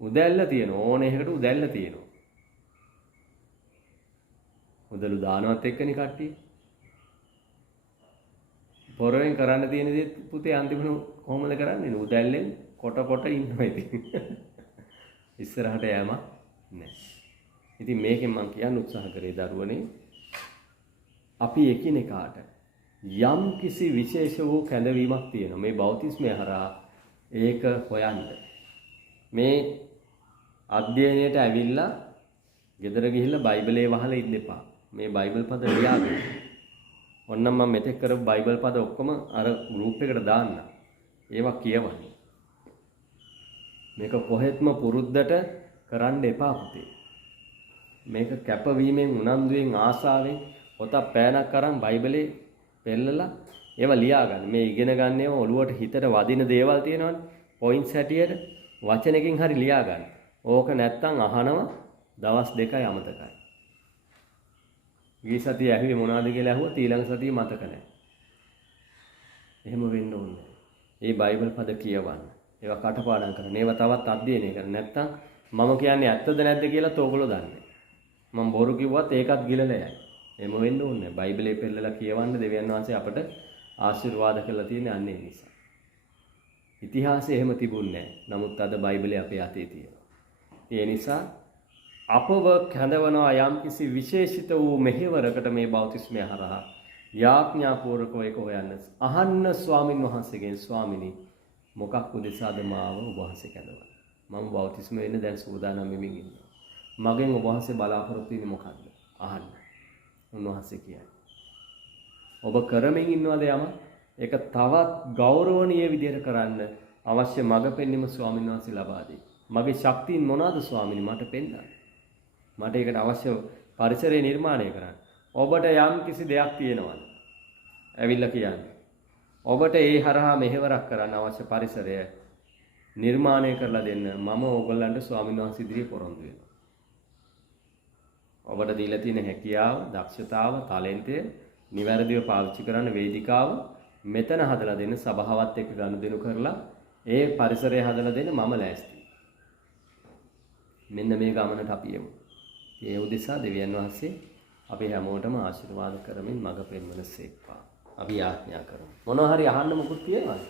උදැල්ල තියෙනවා. ඕන එකකට උදැල්ල තියෙනවා. උදළු දානවත් එක්කනේ කට්ටිය. පොරවෙන් කරන්න තියෙන දේ පුතේ අන්තිමට කොහොමද කරන්නේ? උදැල්ලෙන් කොට ඉන්නවා ඉතින්. ඉස්සරහට යෑම නැහැ. ඉතින් මේකෙන් මම කියන්න උත්සාහ කරේ දරුවනේ අපි එකිනෙකාට යම් කිසි විශේෂ වූ කැඳවීමක් තියෙනවා. මේ බෞතිස්මය හරහා ඒක හොයන්න. මේ අධ්‍යයනයට ඇවිල්ලා ගෙදර ගිහිල්ලා බයිබලේ වහලා ඉන්න එපා. මේ බයිබල් පද ලියාගන්න. ඔන්නම් මම මෙතෙක් කරපු බයිබල් පද ඔක්කොම අර ගෲප් එකට දාන්න. ඒවා කියවන්න. මේක කොහෙත්ම පුරුද්දට කරන්න එපා පුතේ. මේක කැපවීමෙන් උනන්දුවෙන් ආසාවෙන් පොතක් පෑනක් අරන් බයිබලේ පෙන්නලා ඒවා ලියා ගන්න. මේ ඉගෙන ගන්න ඒවා ඔළුවට හිතට වදින දේවල් තියෙනවනේ. පොයින්ට්ස් හැටියට වචනකින් හරි ලියා ගන්න. ඕක නැත්තම් අහනවා දවස් 2යි අමතකයි. ගිය සතිය ඇහුවේ මොනවද කියලා ඇහුවා ඊළඟ සතිය මතක නැහැ. එහෙම වෙන්න ඕනේ. මේ බයිබල් පද කියවන්න. ඒවා කටපාඩම් කරන්න. ඒවා තවත් අධ්‍යයනය කරන්න. නැත්තම් මම කියන්නේ ඇත්තද නැද්ද කියලාත් ඕගොල්ලෝ දන්නේ. මම බොරු කිව්වත් ඒකත් ගිලලා යයි. එහෙම වෙන්න ඕනේ. බයිබලේ පෙන්නලා කියවන්න දෙවියන් වහන්සේ අපට ආශිර්වාද කරලා තියෙන්නේ අන්නේ නිසා. ඉතිහාසයේ එහෙම තිබුණේ නැහැ. නමුත් අද බයිබලේ අපේ අතේ තියෙනවා. ඒ නිසා අපව කැඳවනවා යම්කිසි විශේෂිත වූ මෙහෙවරකට මේ බෞතිස්මය හරහා යාඥාපූර්වකව ඒක හොයන්න. අහන්න ස්වාමින් වහන්සේගෙන් ස්වාමිනී මොකක් උදෙසාද මාව ඔබ වහන්සේ කැඳවන්නේ? මම බෞතිස්ම වෙන්න දැන් සූදානම් වෙමින් ඉන්නවා. මගෙන් ඔබ වහන්සේ බලාපොරොත්තු වෙන්නේ මොකක්ද? අහන්න. උන්වහන්සේ කියන්නේ. ඔබ කරමින් ඉන්නවද යම? ඒක තවත් ගෞරවණීය විදිහට කරන්න අවශ්‍ය මඟ පෙන්වීම ස්වාමීන් වහන්සේ ලබා දෙයි. මගේ ශක්තියින් මොනවාද ස්වාමීනි මට පෙන්නන්න. මට ඒකට අවශ්‍ය පරිසරය නිර්මාණය කරන්න. ඔබට යම් කිසි දෙයක් තියෙනවද? ඇවිල්ලා කියන්න. ඔබට ඒ හරහා මෙහෙවරක් කරන්න අවශ්‍ය පරිසරය නිර්මාණය කරලා දෙන්න මම ඕගොල්ලන්ට ස්වාමීන් වහන්සේ ඉදිරියේ පොරොන්දු වෙනවා. ඔබට දීලා තියෙන හැකියාව, දක්ෂතාව, ටැලන්ටය නිවැරදිව පාවිච්චි කරන්න වේදිකාව මෙතන හදලා දෙන්න සභාවත් එක්ක ගනුදෙනු කරලා ඒ පරිසරය හදලා දෙන්න මම ලෑස්තියි. මෙන්න මේ ගමනට අපි යමු. ඒ උදෙසා දෙවියන් වහන්සේ අපි හැමෝටම ආශිර්වාද කරමින් මඟ පෙන්වන සේක්වා. අපි යාඥා කරමු. මොනවා හරි අහන්න මොකුත් තියෙනවද?